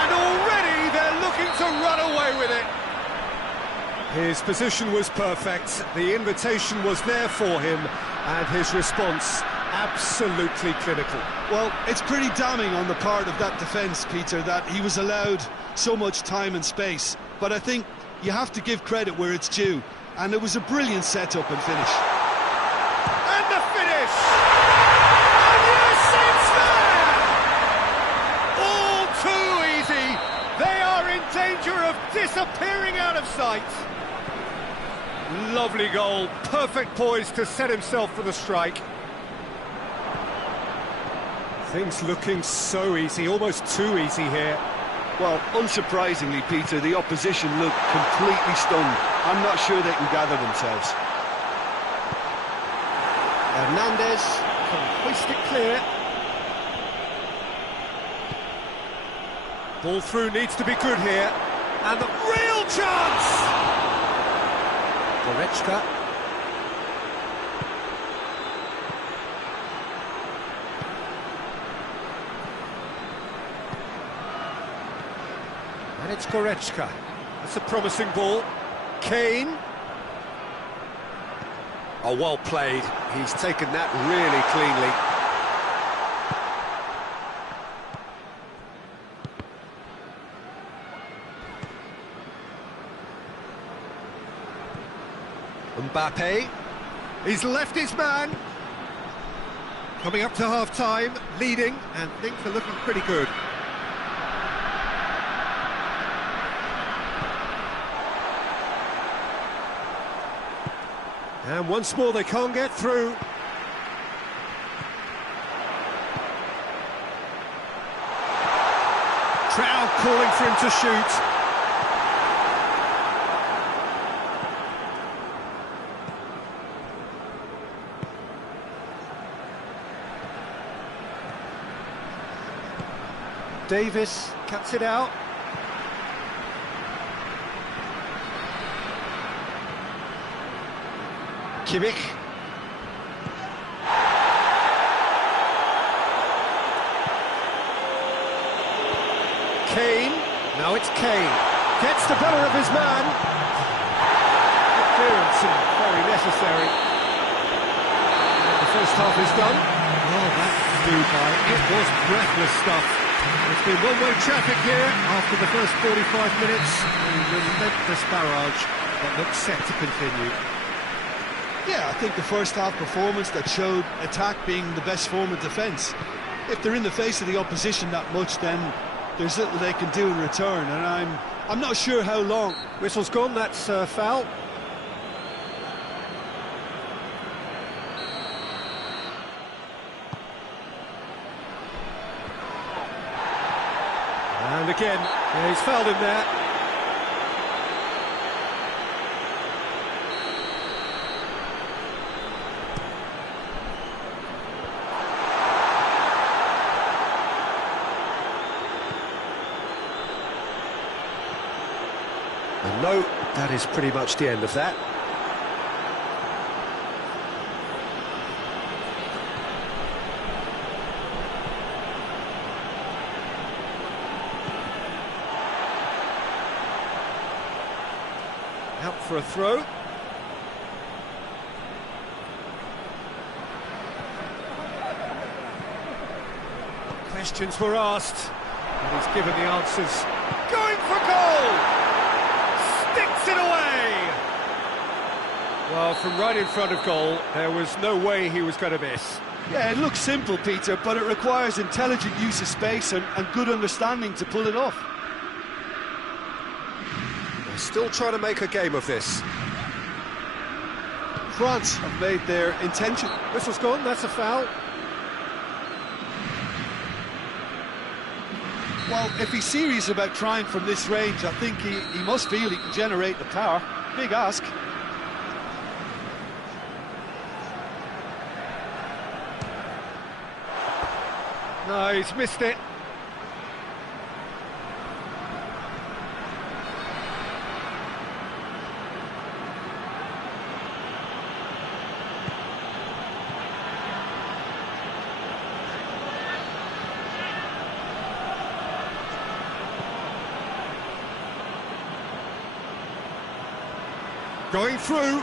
And already they're looking to run away with it. His position was perfect, the invitation was there for him, and his response absolutely clinical. Well, it's pretty damning on the part of that defence, Peter, that he was allowed so much time and space. But I think you have to give credit where it's due, and it was a brilliant set-up and finish. And the finish! And yes, it's there! All too easy! They are in danger of disappearing out of sight! Lovely goal, perfect poise to set himself for the strike. Things looking so easy, almost too easy here. Well, unsurprisingly, Peter, the opposition look completely stunned. I'm not sure they can gather themselves. Hernandez can hoist it clear. Ball through needs to be good here. And the real chance! Goretzka. And it's Goretzka. That's a promising ball. Kane. Oh, well played. He's taken that really cleanly. Mbappe. He's left his man. Coming up to half-time, leading, and things are looking pretty good. And once more they can't get through. Trout calling for him to shoot. Davis cuts it out. Kimmich. Kane. Now it's Kane. Gets the better of his man. Clearance and very necessary. And the first half is done. Oh, that flew by. It was breathless stuff. It's been one-way traffic here after the first 45 minutes. A relentless barrage that looks set to continue. Yeah, I think the first half performance that showed attack being the best form of defence. If they're in the face of the opposition that much, then there's little they can do in return, and I'm not sure how long. Whistle's gone, that's foul. And again, yeah, he's fouled him there. And no, that is pretty much the end of that. Out for a throw. Questions were asked, and he's given the answers. Going for goal! Sticks it away! Well, from right in front of goal, there was no way he was going to miss. Yeah, it looks simple, Peter, but it requires intelligent use of space and good understanding to pull it off. They're still trying to make a game of this. France have made their intention. Whistle's gone, that's a foul. Well, if he's serious about trying from this range, I think he must feel he can generate the power. Big ask. No, he's missed it. Going through.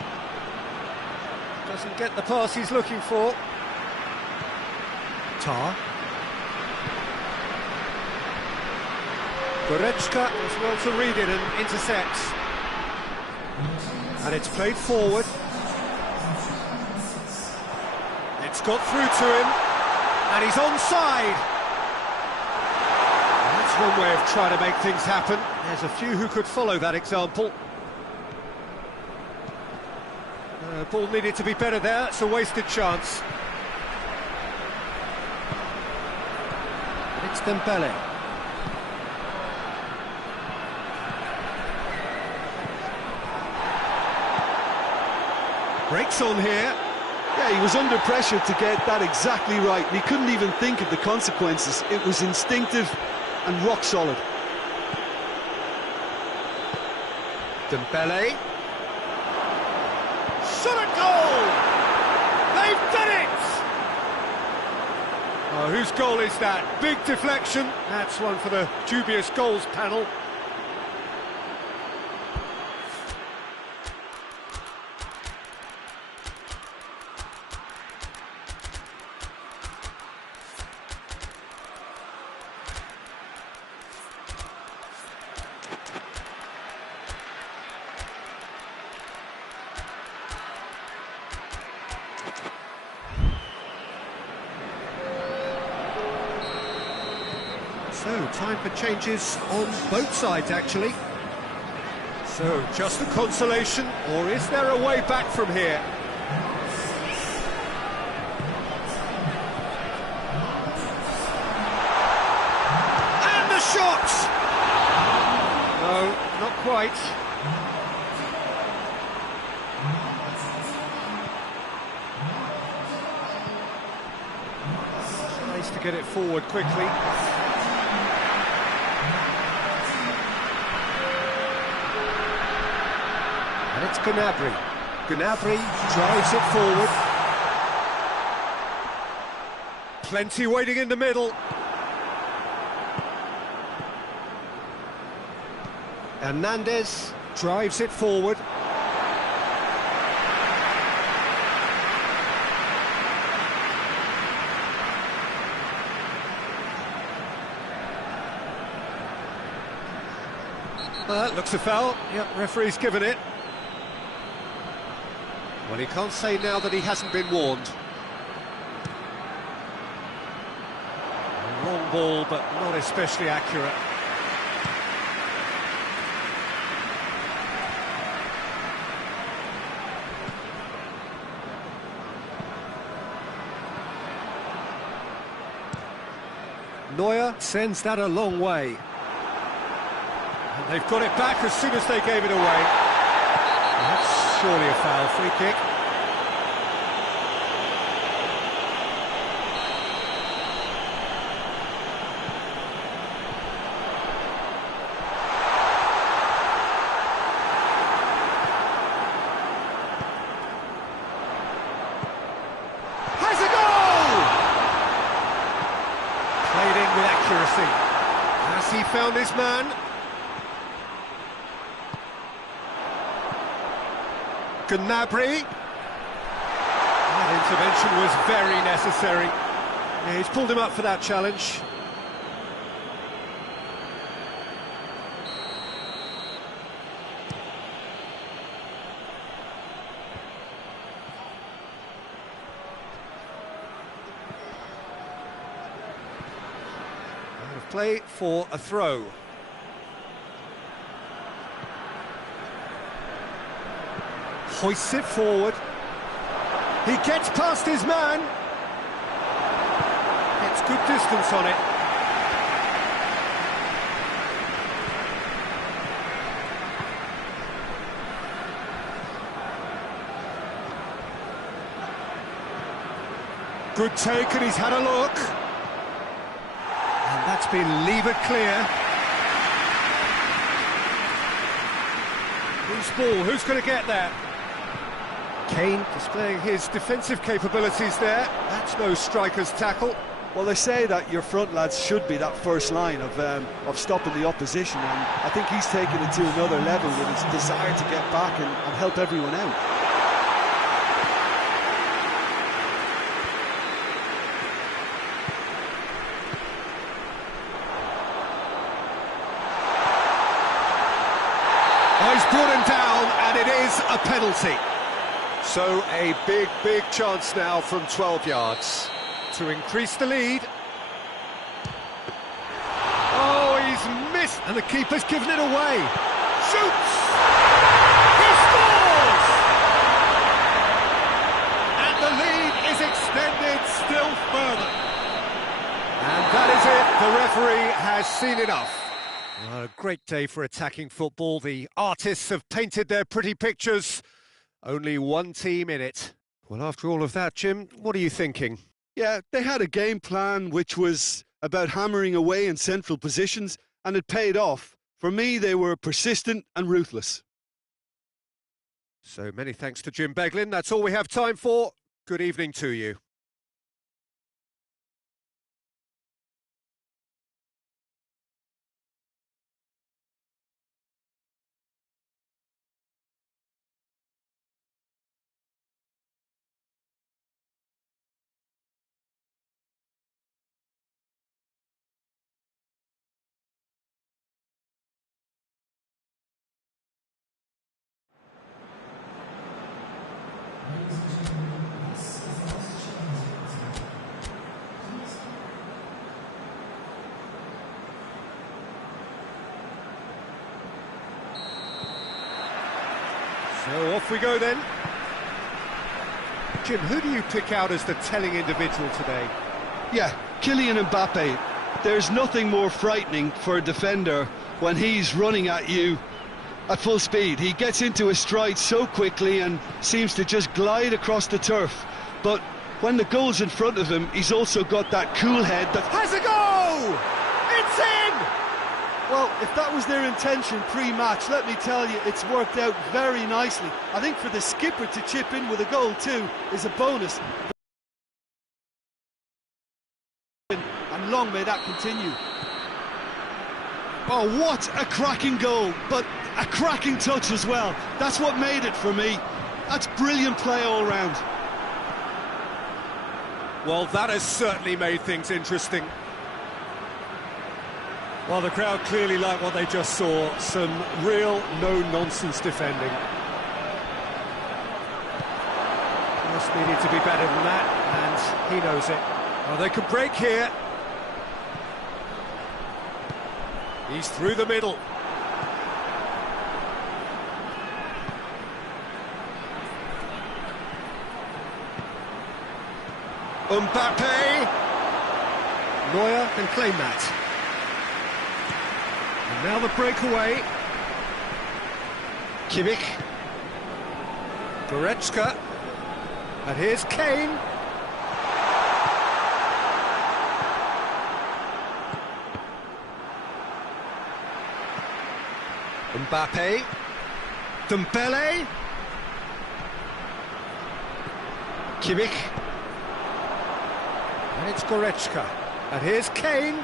Doesn't get the pass he's looking for. Tar. Goretzka as well to read it and intercepts. And it's played forward. It's got through to him. And he's onside. That's one way of trying to make things happen. There's a few who could follow that example. Ball needed to be better there, it's a wasted chance. It's Dembele. Breaks on here. Yeah, he was under pressure to get that exactly right, and he couldn't even think of the consequences. It was instinctive and rock solid. Dembele. Shot at goal! They've done it! Oh, whose goal is that? Big deflection. That's one for the dubious goals panel. So, time for changes on both sides, actually. So, just a consolation, or is there a way back from here? And the shot! No, not quite. Tries to get it forward quickly. And it's Gnabry. Gnabry drives it forward. Plenty waiting in the middle. Hernandez drives it forward. Looks a foul. Yep, referee's given it. Well, he can't say now that he hasn't been warned. A long ball, but not especially accurate. Neuer sends that a long way. And they've got it back as soon as they gave it away. And that's surely a foul. Free kick. his man. Gnabry. That intervention was very necessary. Yeah, he's pulled him up for that challenge. Out of play for a throw. Hoists it forward. He gets past his man. Gets good distance on it. Good take, and he's had a look. And that's been levered clear. Who's ball? Who's going to get that? Kane displaying his defensive capabilities there. That's no striker's tackle. Well, they say that your front lads should be that first line of stopping the opposition, and I think he's taken it to another level with his desire to get back and help everyone out. Oh, he's brought him down, and it is a penalty. So a big chance now from 12 yards to increase the lead. Oh, he's missed, and the keeper's given it away. Shoots! He scores! And the lead is extended still further. And that is it. The referee has seen enough. Well, a great day for attacking football. The artists have painted their pretty pictures. Only one team in it. Well, after all of that, Jim, what are you thinking? Yeah, they had a game plan which was about hammering away in central positions, and it paid off. For me, they were persistent and ruthless. So many thanks to Jim Beglin. That's all we have time for. Good evening to you. So off we go then. Jim, who do you pick out as the telling individual today? Yeah, Kylian Mbappe. There's nothing more frightening for a defender when he's running at you at full speed. He gets into a stride so quickly and seems to just glide across the turf. But when the goal's in front of him, he's also got that cool head that has a goal! It's in! Well, if that was their intention pre-match, let me tell you, it's worked out very nicely. I think for the skipper to chip in with a goal too is a bonus. And long may that continue. Oh, what a cracking goal, but a cracking touch as well. That's what made it for me. That's brilliant play all round. Well, that has certainly made things interesting. Well, the crowd clearly like what they just saw. Some real no-nonsense defending. Just needed to be better than that, and he knows it. Well, they can break here. He's through the middle. Mbappe. Neuer can claim that. And now the breakaway. Kimmich. Goretzka. And here's Kane. Mbappe. Dembele. Kimmich. And it's Goretzka. And here's Kane.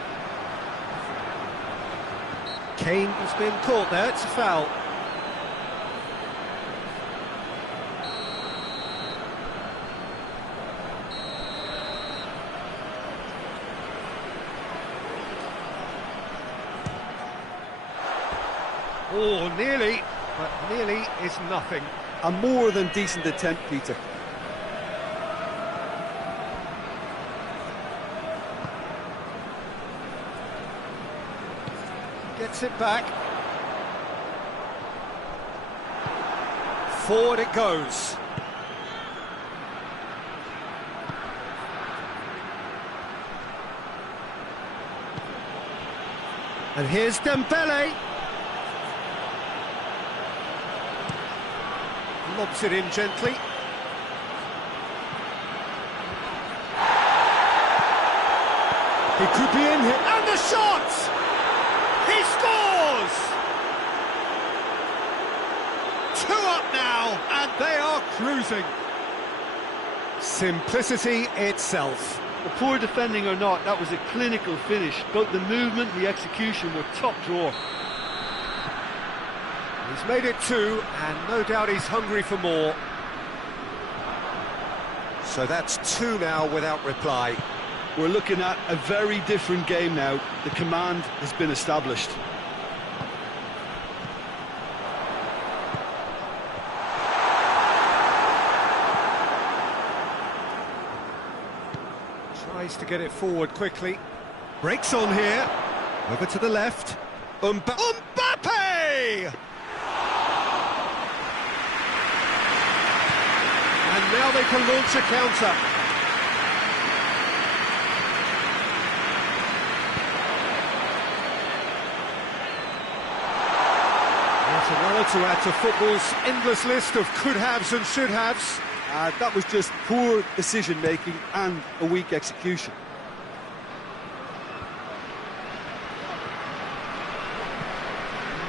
Kane has been caught there, it's a foul. Oh, nearly, but nearly is nothing. A more than decent attempt, Peter. Gets it back. Forward it goes. And here's Dembele. Lobs it in gently. He could be in here. And the shot! He scores! 2 up now, and they are cruising. Simplicity itself. The poor defending or not, that was a clinical finish. Both the movement and the execution were top drawer. He's made it 2, and no doubt he's hungry for more. So that's 2 now without reply. We're looking at a very different game now. The command has been established. Tries to get it forward quickly. Breaks on here. Over to the left. Mbappe! And now they can launch a counter. Yet another to add to football's endless list of could-haves and should-haves. That was just poor decision-making and a weak execution.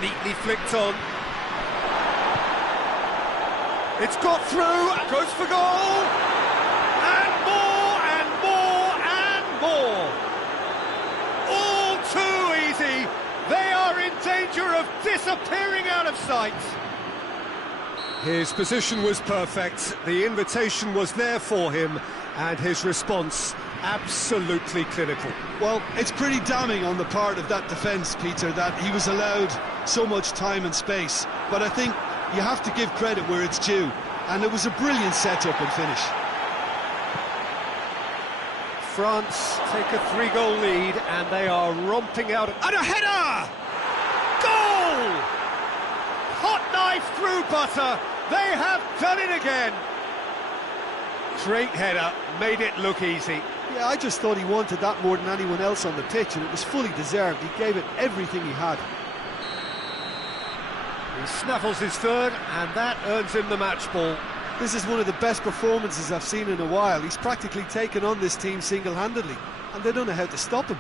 Neatly flicked on. It's got through, goes for goal! And more, and more, and more! All too easy! They are in danger of disappearing out of sight! His position was perfect, the invitation was there for him, and his response absolutely clinical. Well, it's pretty damning on the part of that defence, Peter, that he was allowed so much time and space. But I think you have to give credit where it's due, and it was a brilliant setup and finish. France take a 3-goal lead, and they are romping out. And a header! Goal! Hot knife through butter. They have done it again. Great header, made it look easy. Yeah, I just thought he wanted that more than anyone else on the pitch, and it was fully deserved. He gave it everything he had. He snaffles his third, and that earns him the match ball. This is one of the best performances I've seen in a while. He's practically taken on this team single-handedly, and they don't know how to stop him.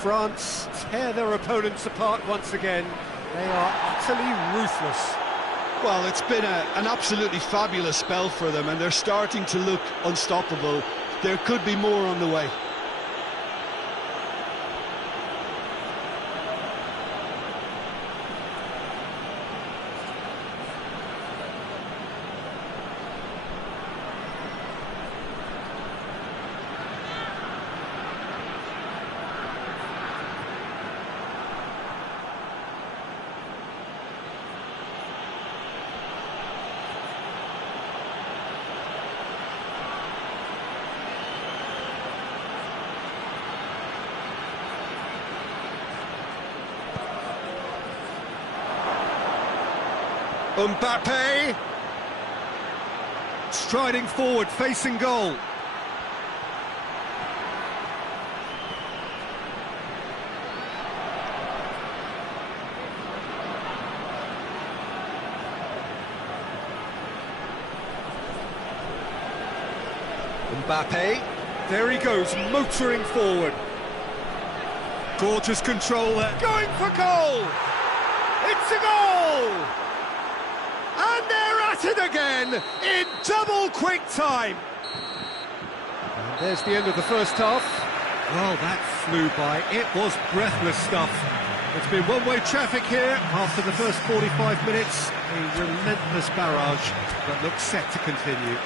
France tear their opponents apart once again. They are utterly ruthless. Well, it's been an absolutely fabulous spell for them, and they're starting to look unstoppable. There could be more on the way. Mbappe, striding forward, facing goal. Mbappe, there he goes, motoring forward. Gorgeous control there, going for goal! It's a goal! And they're at it again, in double quick time. And there's the end of the first half. Well, that flew by. It was breathless stuff. It's been one-way traffic here after the first 45 minutes. A relentless barrage that looks set to continue.